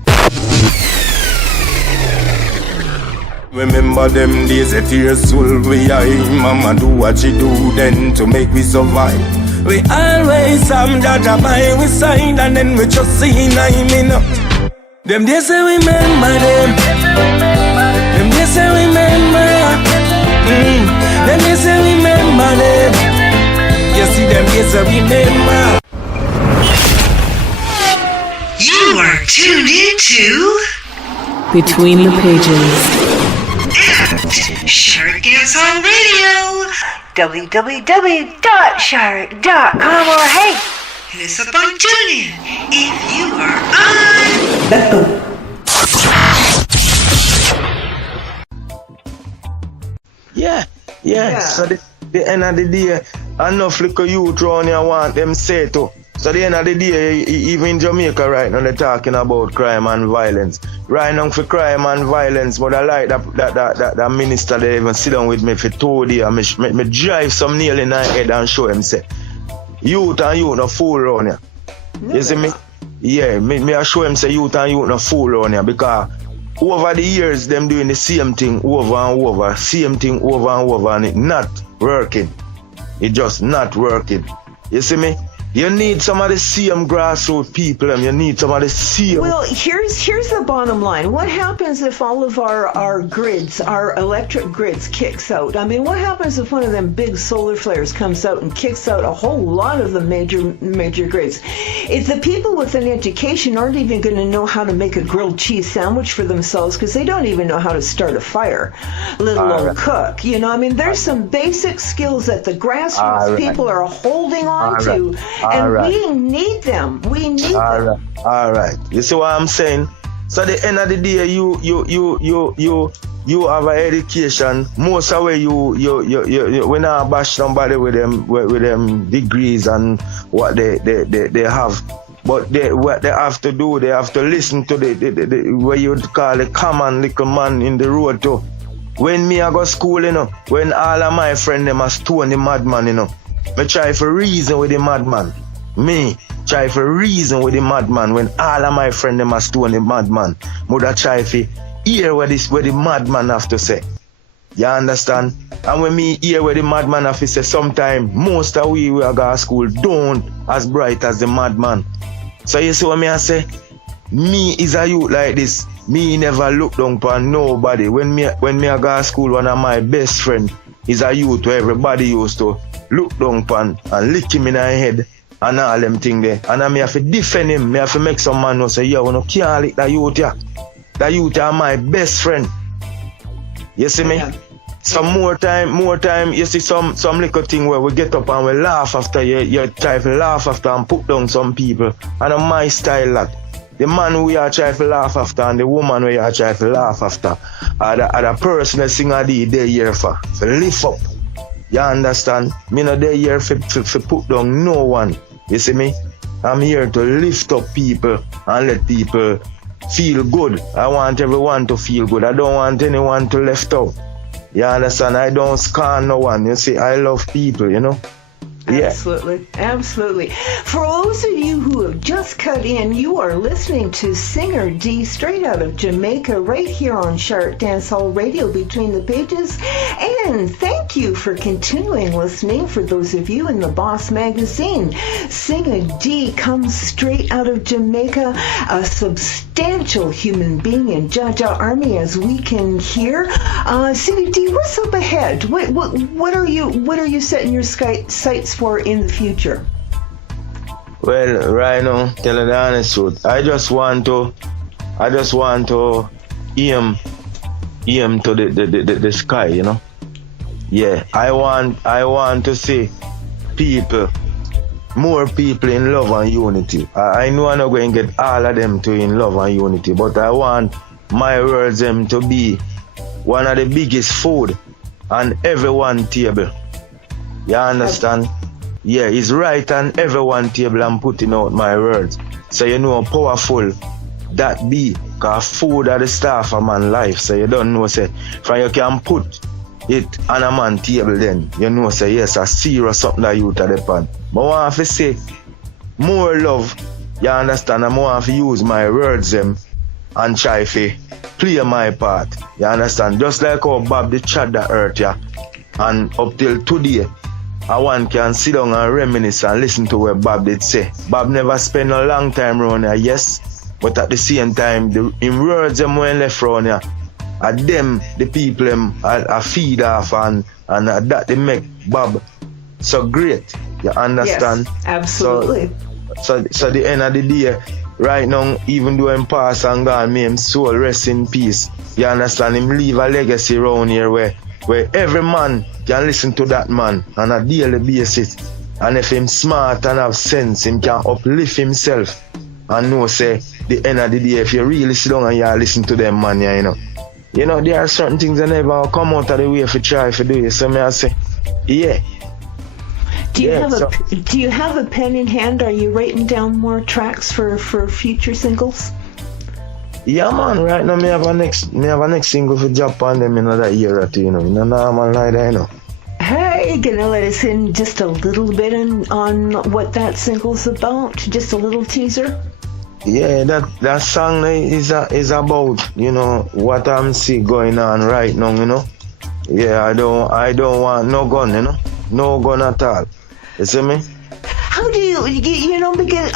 Remember them days, the tears full we eye. Mama do what she do then to make we survive. We always have Jaja by we side, and then we just see him up. Them days say remember them. Them days say remember. Them days say remember them. You see them days say remember. You are tuned into Between the Pages. Shark Dance on Radio. www.shark.com or hey, hit us up on TuneIn if you are on. Yeah. So the end of the day, enough little youth round here want them say to. So the end of the day, even in Jamaica right now, they're talking about crime and violence. Right now for crime and violence, but I like that minister they even sit down with me for 2 days. Me drive some nail in my head and show him say, youth no fool around here. You see me? Yeah, me I show him say youth no fool around here, because over the years them doing the same thing over and over, and it not working. It just not working. You see me? You need some of the same grassroots people, and you need some of the same. Well, here's the bottom line. What happens if all of our grids, our electric grids, kicks out? I mean, what happens if one of them big solar flares comes out and kicks out a whole lot of the major grids? If the people with an education aren't even going to know how to make a grilled cheese sandwich for themselves, because they don't even know how to start a fire, let alone cook. You know, I mean, there's some basic skills that the grassroots people are holding on to. And we need them. We need them. All right. You see what I'm saying? So at the end of the day, you have an education. Most of you we not bash somebody with them degrees and what they have. But what they have to do, they have to listen to the what you would call a common little man in the road too. When me I go school, you know, when all of my friends them are stone the madman, you know. Me try for reason with the madman. Me try for reason with the madman when all of my friends them are stone the madman. Mother try for hear what the madman have to say. You understand? And when me hear what the madman have to say, sometimes most of we go to school don't as bright as the madman. So you see what me I say? Me is a youth like this. Me never look down upon nobody. When me I go to school, one of my best friend is a youth where everybody used to look down upon and lick him in the head and all them thing there. And I me have to defend him. Me have to make some man know say, yo, we no can't lick that youth here. That youth are my best friend. You see me? Yeah. Some more time, you see some little thing where we get up and we laugh after you try to laugh after and put down some people. And on my style that. The man we are trying to laugh after and the woman we are trying to laugh after are the person that SINGER DEE they here for lift up. You understand? Me not there here for put down no one. You see me? I'm here to lift up people and let people feel good. I want everyone to feel good. I don't want anyone to left out. You understand? I don't scorn no one. You see, I love people, you know? Yeah. Absolutely. For those of you who have just cut in, you are listening to SINGER DEE straight out of Jamaica right here on Shark Dancehall Radio Between the Pages. And thank you for continuing listening. For those of you in the BOSSmagazine, SINGER DEE comes straight out of Jamaica, a substantial human being in Jaja Army, as we can hear. SINGER DEE, what's up ahead? What are you setting your sights for in the future? Well, right now, tell you the honest truth, I just want to aim to the sky, you know. Yeah, I want to see more people in love and unity. I know I'm not going to get all of them to in love and unity, but I want my words them to be one of the biggest food on everyone's table. You understand? Yeah, it's right on everyone's table and putting out my words. So you know how powerful that be. Cause food are the staff of man's life. So you don't know, say, from you can put it on a man's table then. You know, say, yes, a serious something that you to depend. But I want to say, more love, you understand, I want to use my words them and try to play my part. You understand? Just like how Bob the chat that hurt ya. And up till today, one can sit down and reminisce and listen to what Bob did say. Bob never spent a long time around here, yes, but at the same time, in words them when left around here, at them, the people them, I feed off and that they make Bob so great. You understand? Yes, absolutely. So the end of the day, right now, even though him pass and gone, may him soul rest in peace. You understand? Him leave a legacy around here where every man can listen to that man on a daily basis. And if him smart and have sense, him can uplift himself and know, say, the end of the day, if you really sit down and you listen to them, man, you know. You know, there are certain things that never come out of the way if you try to do it. So may I say, yeah. Do you have a pen in hand? Are you writing down more tracks for future singles? Yeah, man. Right now, me have a next single for Japan them in another year or two. You know, in a normal like that, you know. Hey, gonna let us in just a little bit on what that single's about? Just a little teaser. Yeah, that song is about, you know, what I'm seeing going on right now, you know. Yeah, I don't want no gun, you know, no gun at all. You see me? How do you know, because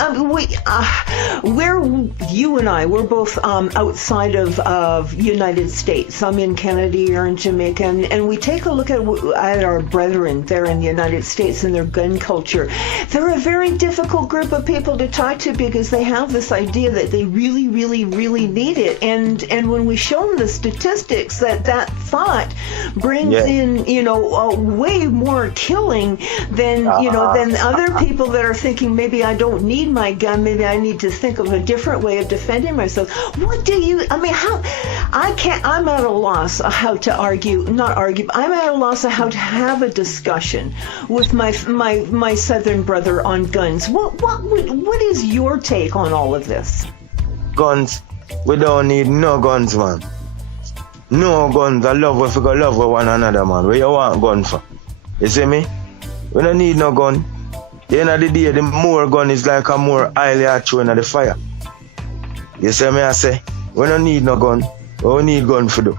we're both outside of United States. I'm in Canada, you're in Jamaica, and we take a look at our brethren there in the United States and their gun culture. They're a very difficult group of people to talk to because they have this idea that they really, really, really need it. And when we show them the statistics that thought brings in, you know, way more killing than other people that are thinking maybe I don't need my gun, maybe I need to think of a different way of defending myself. I'm at a loss how to I'm at a loss of how to have a discussion with my southern brother on guns. What is your take on all of this? Guns, we don't need no guns, man. No guns. I love if we go love with one another, man. Where you want gun for? You see me? We don't need no gun. The end of the day, the more gun is like a more oil you throw in the fire. You see me? I say, we don't need no gun. We don't need gun for do.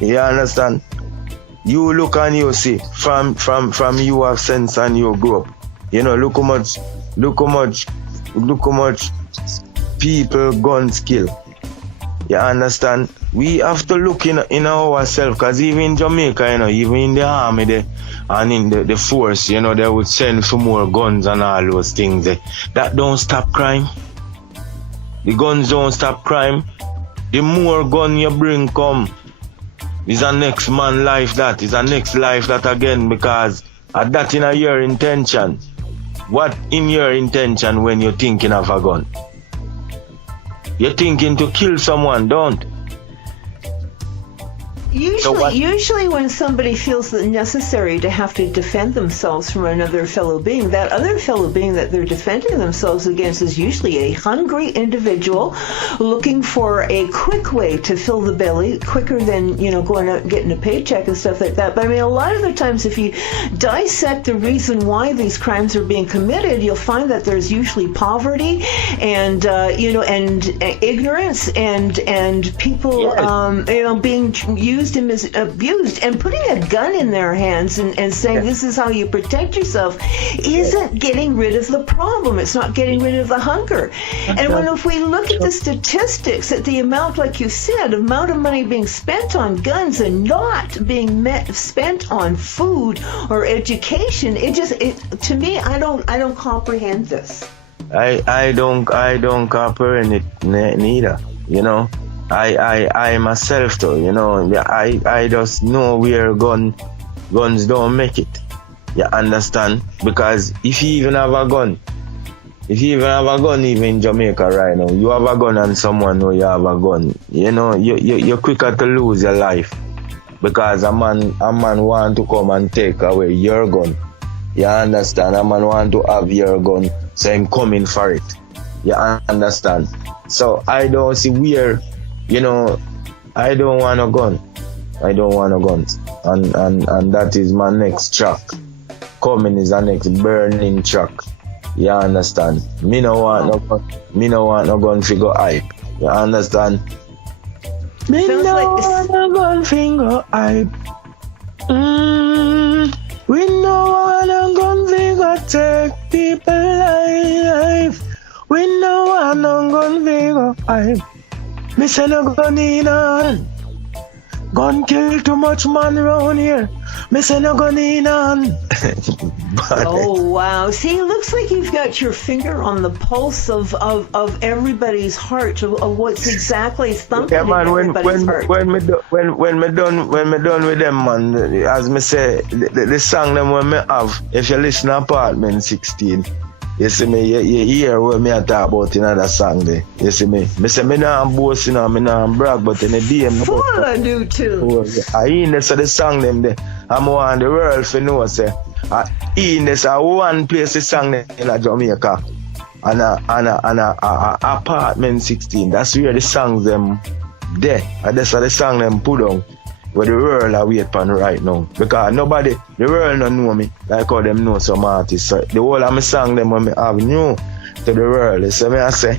You understand? You look and you see, from you have sense and you grow up. You know, look how much people guns kill. You understand? We have to look in ourselves, because even in Jamaica, you know, even in the army there, and in the force, you know, they would send for more guns and all those things. That don't stop crime. The guns don't stop crime. The more gun you bring come, is a next man life that, is a next life that again, because that in your intention. What in your intention when you're thinking of a gun? You're thinking to kill someone, don't? Usually when somebody feels it necessary to have to defend themselves from another fellow being, that other fellow being that they're defending themselves against is usually a hungry individual looking for a quick way to fill the belly, quicker than, you know, going out and getting a paycheck and stuff like that. But I mean, a lot of the times if you dissect the reason why these crimes are being committed, you'll find that there's usually poverty and, and ignorance and people, being used and abused, and putting a gun in their hands and saying this is how you protect yourself isn't getting rid of the problem. It's not getting rid of the hunger. And if we look at the statistics, at the amount, like you said, amount of money being spent on guns and not being spent on food or education, to me, I don't comprehend this. I don't comprehend it neither, you know. I myself though, you know, I just know where guns don't make it. You understand? Because if you even have a gun, even in Jamaica right now, you have a gun and someone know you have a gun, you know, you're quicker to lose your life. Because a man want to come and take away your gun. You understand? A man want to have your gun, so I'm coming for it. You understand? So I don't see where, you know, I don't want a gun. I don't want a gun. And that is my next track. Coming is the next burning track. You understand? Me no want no gun figure hype. You understand? Me Sounds no like want no gun finger hype. We no want a gun figure take people life. We no want no gun figure hype. Me say no gun in on. Gun kill too much man round here. Me say no gun in on. Oh, wow. See, it looks like you've got your finger on the pulse of everybody's heart, of what's exactly thumping Yeah, man. in everybody's heart. When me done with them, man. As me say, the song them when me have. If you listen to Apartment 16, you see me. You hear what me I talk about in another song there. You see me. Me say me nah boast, me nah brag, but in the day me Full of new tunes. I in this the song them there. I'm want the world to know say. In this one place the song in Jamaica. And Apartment 16. That's where the songs them there. And that's the song them put on. Where the world are wait on right now. Because nobody, the world don't know me like how them know some artists. So the whole of my song them when me have new to the world. So me I say,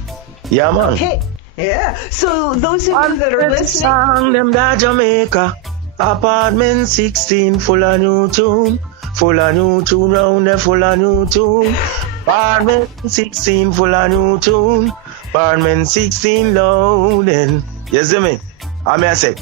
yeah man. Okay. Yeah. So those of you that are listening. Song them that Jamaica. Apartment 16 full of new tune. Full of new tune round there, full of new tune. Apartment 16 full of new tune. Apartment 16 loading. You see me? I say,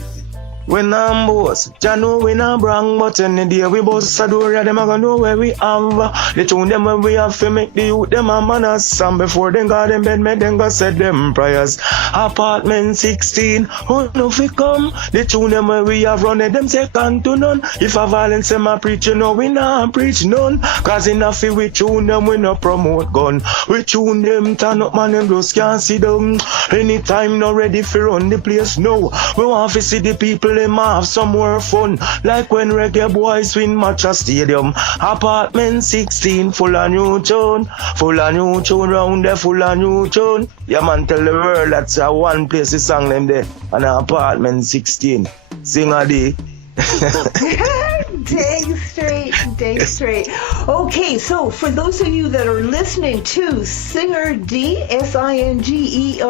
when I'm boss, Jah know we not brang, but in the day we boss a door, them a gonna know where we have. The tune them when we have to make the youth them a manners. And before them got them bed, make them go said them prayers. Apartment 16, who know fi come? The tune them when we have run it, them second to none. If a violence them a preach, you know we not preach none. Cause enough fi we tune them, we no promote gun. We tune them, turn up man, them just can't see them. Anytime not ready fi run the place, no. We want to see the people them have some more fun, like when reggae boys win Matcha Stadium. Apartment 16 full of new tune round there, full of new tune. Yeah man, tell the world that's one place the song them there, and Apartment 16. Singer Dee. Day straight. Okay, so for those of you that are listening to Singer Dee, SINGERDEE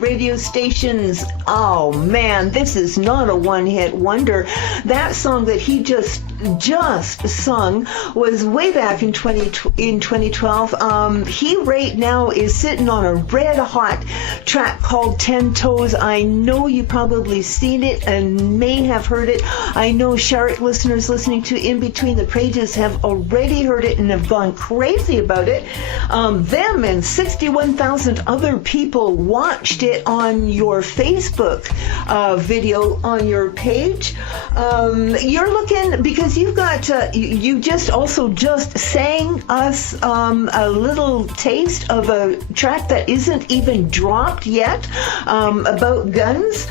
radio stations, oh man, this is not a one-hit wonder. That song that he just sung was way back in 2012. He right now is sitting on a red hot track called 10 Toes. I know you probably seen it and may have heard it. I know Shark listeners listening to In Between the Pages have already heard it and have gone crazy about it. Them and 61,000 other people watched it on your Facebook video on your page. You're looking, because you've got, you just sang us a little taste of a track that isn't even dropped yet about guns.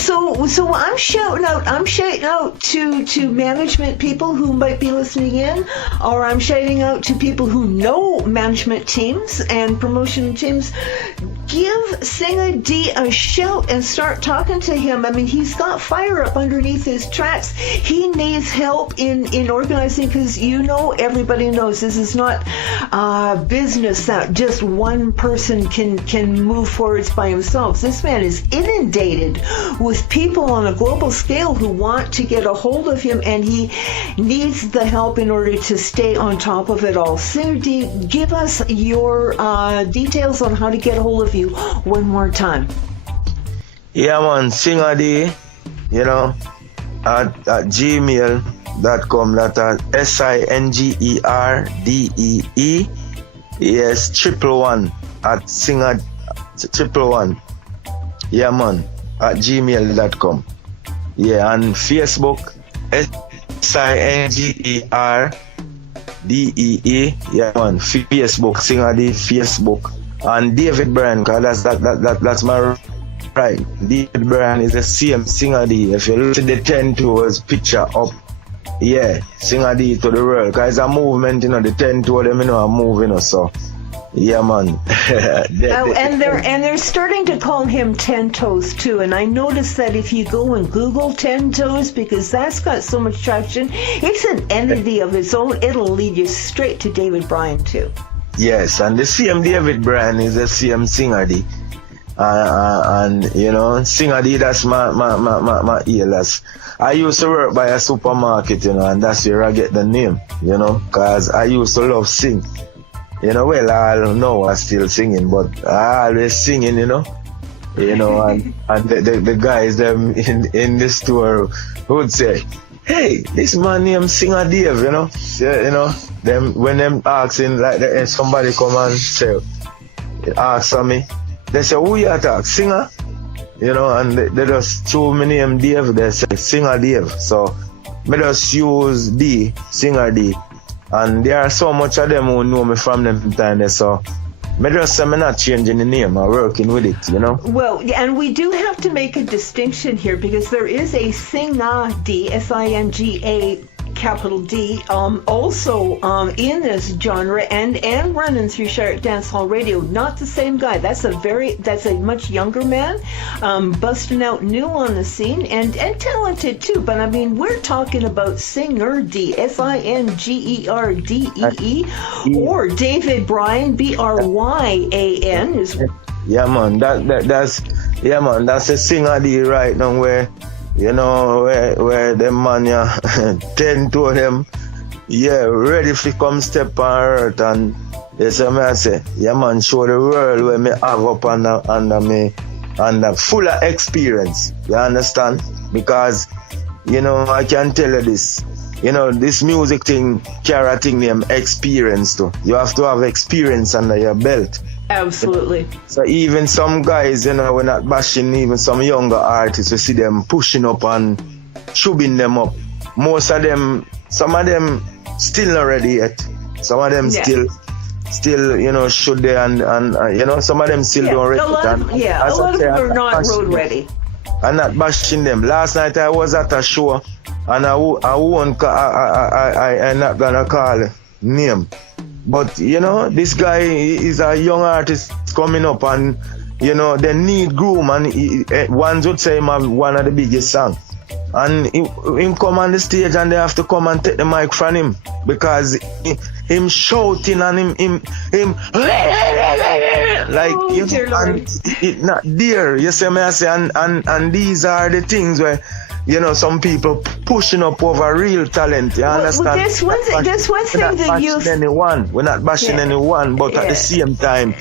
So I'm shouting out to management people who might be listening in, or I'm shouting out to people who know management teams and promotion teams. Give Singer Dee a shout and start talking to him. I mean, he's got fire up underneath his tracks. He needs help in organizing, because everybody knows this is not business that just one person can move forwards by himself. This man is inundated with people on a global scale who want to get a hold of him, and he needs the help in order to stay on top of it all. Singer Dee, give us your details on how to get a hold of you one more time. Yeah man, Singer Dee, at gmail.com. That SINGERDEE. Yes, 111 at Singer 111. Yeah man, at gmail.com. Yeah, and Facebook SINGERDEE. Yeah man, Facebook Singer Dee, Facebook. And David Bryan, cause that's my right. David Bryan is the same Singer Dee. If you look at the 10 toes picture up Yeah, Singer Dee to the world. Because it's a movement, you know, the 10 to them, you know, are moving, so. Yeah, man. And they're starting to call him 10 Toes too. And I noticed that if you go and Google 10 Toes, because that's got so much traction, it's an entity of its own. It'll lead you straight to David Bryan too. Yes, and the same David Bryan is the same Singer Dee. And you know, Singer Dee, that's my alias. I used to work by a supermarket, you know, and that's where I get the name, you know, because I used to love sing. You know, well, I don't know, I'm still singing, but I always singing, you know, and the guys them in the store would say, hey, this man named Singer Dave, you know, them when them asking, like somebody come and say, ask me, they say, who you attack, Singer? You know, and they just show me name Dave, they say Singer Dave, so me just use D, Singer Dee. And there are so much of them who know me from them time, so I just say I'm not changing the name, I'm working with it, you know. Well, and we do have to make a distinction here because there is a Singer Dee, S-I-N-G-A capital D, also in this genre and running through Shark Dancehall Radio. Not the same guy. That's a much younger man, busting out new on the scene and talented too. But I mean, we're talking about Singer Dee, S-I-N-G-E-R-D-E-E, or David Bryan, B-R-Y-A-N is. Yeah, man. That's a Singer Dee right now where. You know, where them man, 10 to them, ready to come step on earth. And yes, I say, man, show the world where me have up under me, and full of experience. You understand? Because, you know, I can tell you this. You know, this music thing, carry a thing named experience too. You have to have experience under your belt. Absolutely. So even some guys, you know, we're not bashing even some younger artists. We see them pushing up and shoving them up. Most of them, some of them still not ready yet. Some of them still, you know, should they and you know, some of them still don't ready. A lot of them are not road ready. I'm not bashing them. Last night I was at a show and I'm not gonna call name. But, you know, this guy is a young artist coming up and, you know, they need groom and one would say him have one of the biggest songs. And him come on the stage and they have to come and take the mic from him because him shouting and him like, you know, and it not there, you see me I say, and these are the things where, you know, some people pushing up over real talent. You understand? Well, this one thing that we're not bashing anyone, but at the same time,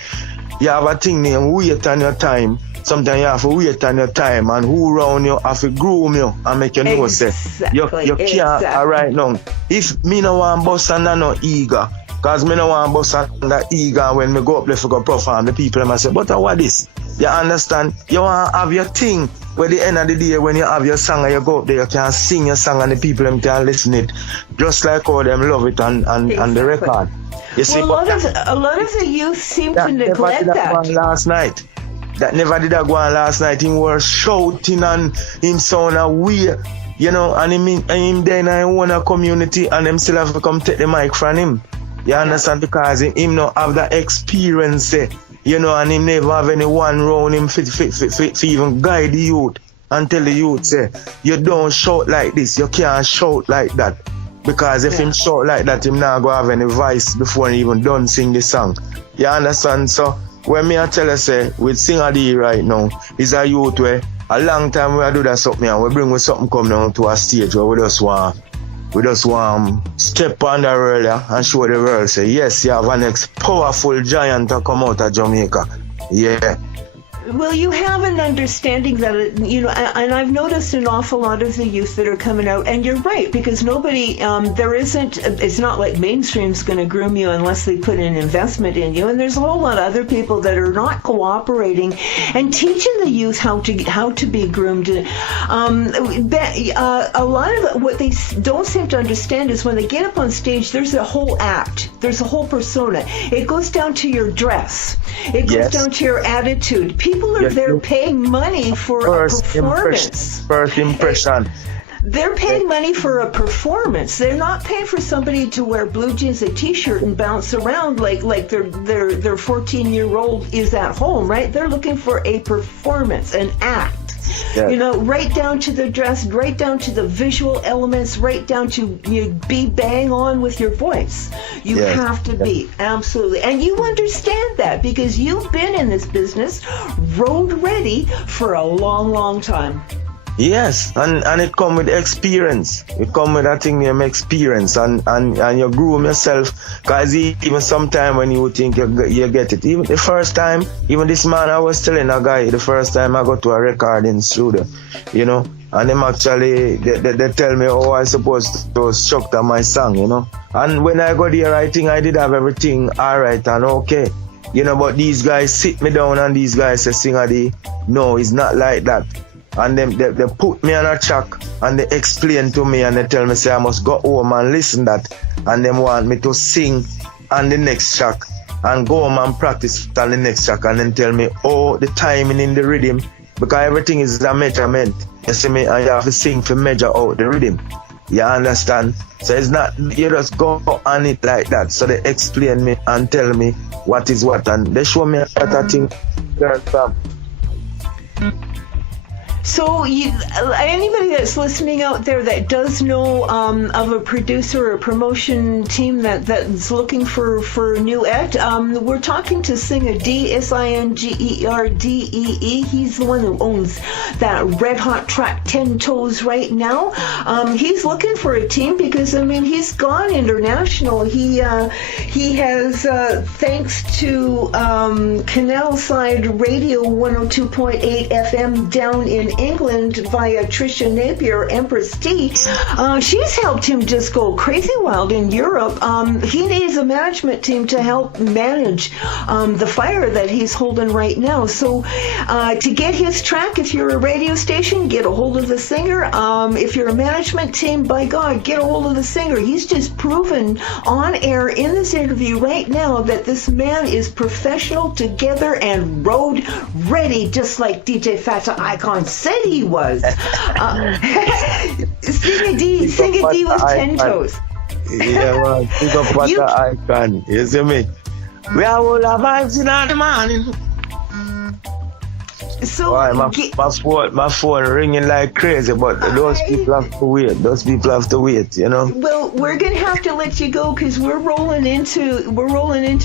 you have a thing named wait on your time. Sometimes you have to wait on your time, and who around you have to groom you and make you know say you can't right now. If me no want bust under no eager, cause me no want bust under eager when me go up there for go perform, the people might say, but what this? You understand? You want to have your thing. Where the end of the day, when you have your song and you go up there, you can sing your song and the people them can listen it, just like how them love it on the record. You see, a lot of the youth seem to neglect that. Last night, that never did that go on last night. He was shouting and him sound away, you know, and him then I own a community and them still have to come take the mic from him. You understand? Because him not have that experience. You know, and he never have anyone around him to even guide the youth and tell the youth, say, you don't shout like this, you can't shout like that. Because if him shout like that, him not going to have any voice before he even done sing the song. You understand? So, when me I tell you, say, with Singer Dee right now, is a youth where a long time we do that something and we bring with something come down to a stage where we just want step on the world and show the world, say, yes, you have an next powerful giant to come out of Jamaica. Yeah. Well, you have an understanding that, you know, and I've noticed an awful lot of the youth that are coming out, and you're right, because nobody, it's not like mainstream's going to groom you unless they put an investment in you, and there's a whole lot of other people that are not cooperating and teaching the youth how to be groomed. A lot of what they don't seem to understand is when they get up on stage, there's a whole act, there's a whole persona. It goes down to your dress. It goes down to your attitude. People are there paying money for a performance. First impression. They're paying money for a performance. They're not paying for somebody to wear blue jeans, a t-shirt, and bounce around like their 14-year-old is at home, right? They're looking for a performance, an act. Yes. You know, right down to the dress, right down to the visual elements, right down to you be bang on with your voice. You have to be, absolutely. And you understand that because you've been in this business, road ready for a long, long time. Yes, and it come with experience. It come with that thing named experience, and you groom yourself. Cause even sometime when you think you get it, even the first time, even this man I was telling a guy the first time I go to a recording studio, you know, and them actually they tell me how I supposed to structure my song, you know. And when I got there, I think I did have everything alright and okay, you know. But these guys sit me down and these guys say, Singer Dee, no, it's not like that. And they put me on a track and they explain to me and they tell me, say I must go home and listen that, and they want me to sing on the next track and go home and practice on the next track and then tell me, oh, the timing in the rhythm, because everything is a measurement. You see me, and you have to sing to measure out the rhythm. You understand? So it's not, you just go on it like that. So they explain me and tell me what is what, and they show me that thing. So anybody that's listening out there that does know of a producer or promotion team that's looking for a new act, we're talking to Singer Dee, SINGERDEE. He's the one who owns that red hot track 10 Toes right now. He's looking for a team because, I mean, he's gone international. He has, thanks to Canal Side Radio 102.8 FM down in England via Tricia Napier, Empress T. She's helped him just go crazy wild in Europe. He needs a management team to help manage the fire that he's holding right now. So to get his track, if you're a radio station, get a hold of the singer. If you're a management team, by God, get a hold of the singer. He's just proven on air in this interview right now that this man is professional, together, and road ready, just like DJ Fata Icon said he was. Singer Dee was 10 Toes. Yeah, man. Pick up Fata Icon. You see me? We are all our vibes in the morning. So my phone ringing like crazy, but those people have to wait. You know. Well, we're gonna have to let you go because we're rolling into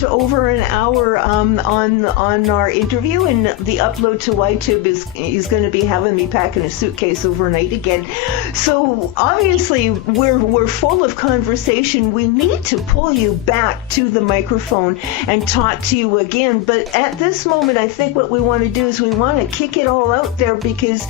over an hour on our interview, and the upload to YTube is going to be having me packing a suitcase overnight again. So obviously we're full of conversation. We need to pull you back to the microphone and talk to you again. But at this moment, I think what we want to do is we want to kick it all out there because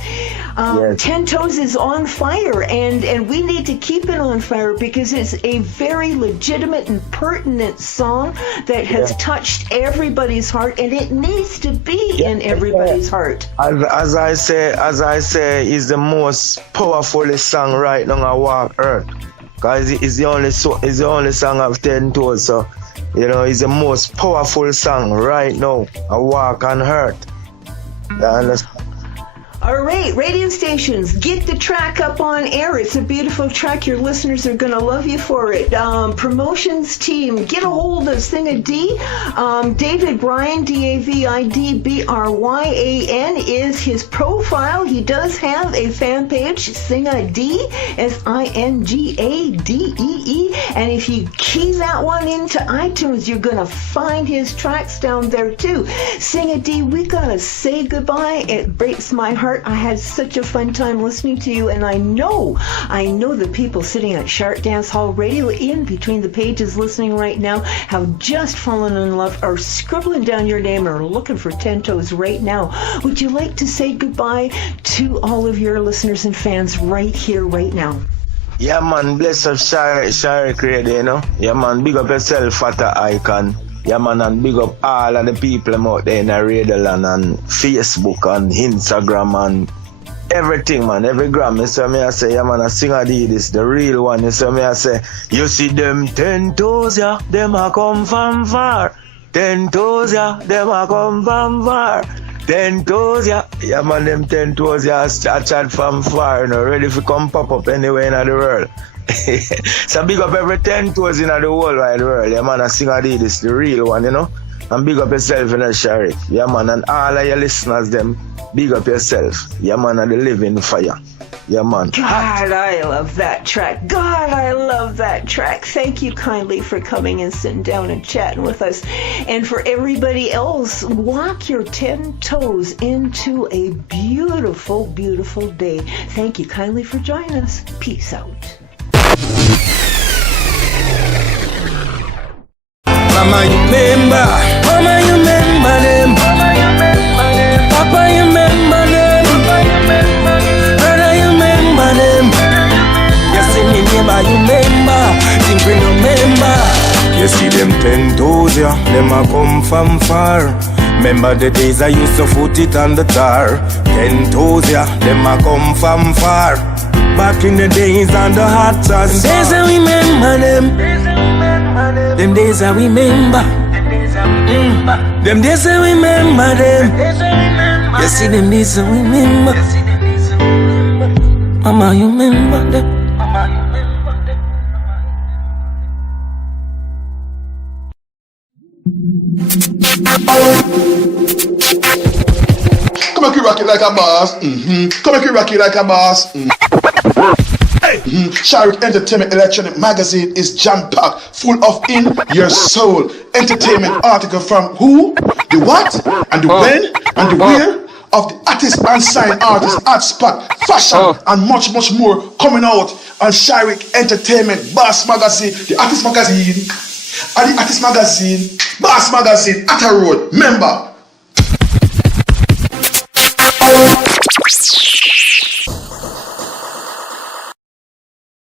10 Toes is on fire, and we need to keep it on fire because it's a very legitimate and pertinent song that has touched everybody's heart, and it needs to be in everybody's heart. As I say, is the most powerful song right now on Walk Earth, because it's the only song of 10 Toes. So you know, it's the most powerful song right now on Walk on Earth. All right, radio stations, get the track up on air. It's a beautiful track. Your listeners are going to love you for it. Promotions team, get a hold of Singer Dee. David Bryan, DAVIDBRYAN is his profile. He does have a fan page, Singer Dee, SINGADEE. And if you key that one into iTunes, you're going to find his tracks down there too. Singer Dee, we got to say goodbye. It breaks my heart. I had such a fun time listening to you, and I know the people sitting at Shark Dance Hall Radio in between the pages listening right now have just fallen in love, are scribbling down your name, or looking for 10 Toes right now. Would you like to say goodbye to all of your listeners and fans right here, right now? Yeah, man, bless up Sharik Radio, you know. Yeah, man, big up yourself, Fata Icon. Yeah, man, and big up all of the people out there in the radio land and Facebook and Instagram and everything, man. Every gram, you see me, I say, yeah, man, I Singer Dee, this the real one. You see me, I say, you see them 10 Toes, yeah, them a come from far. 10 Toes, yeah, them a come from far. 10 toes, yeah. Yeah, man, them 10 toes, yeah, I chat from far, you know, ready to come pop up anywhere in the world. So big up every 10 toes in the whole wide world. Yeah, man, SINGER DEE, this the real one, you know. And big up yourself, you know, Sharik. Yeah, man, and all of your listeners, them, big up yourself. Yeah, man, and the living fire. Yeah, man. God, I love that track. God, I love that track. Thank you kindly for coming and sitting down and chatting with us. And for everybody else, walk your 10 toes into a beautiful, beautiful day. Thank you kindly for joining us. Peace out. Mama, you remember? Mama, you remember them? Papa, you remember them? Brother, you remember them? You see me neighbor, you remember? Think we no remember? You see them 10 toes, yeah, them a come from far. Remember the days I used to foot it on the tar. 10 toes, yeah, them a come from far. Back in the days on the hot sauce. Them days I remember them. Them days I remember. Them days I remember them. You see them days I remember. Mama, you remember them. Come make you rock it like a boss. Come make you rock it like a boss. Sharik Entertainment Electronic Magazine is jam-packed, full of in your soul entertainment article from who, the what, and the when, and the where of the artist and signed artists, art spot, fashion, and much, much more coming out on Sharik Entertainment, BOSSmagazine, the artist magazine, and the artist magazine, BOSSmagazine, Atta Road, member.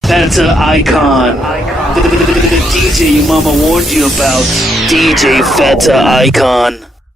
Feta Icon. The DJ your mama warned you about. DJ Feta Icon.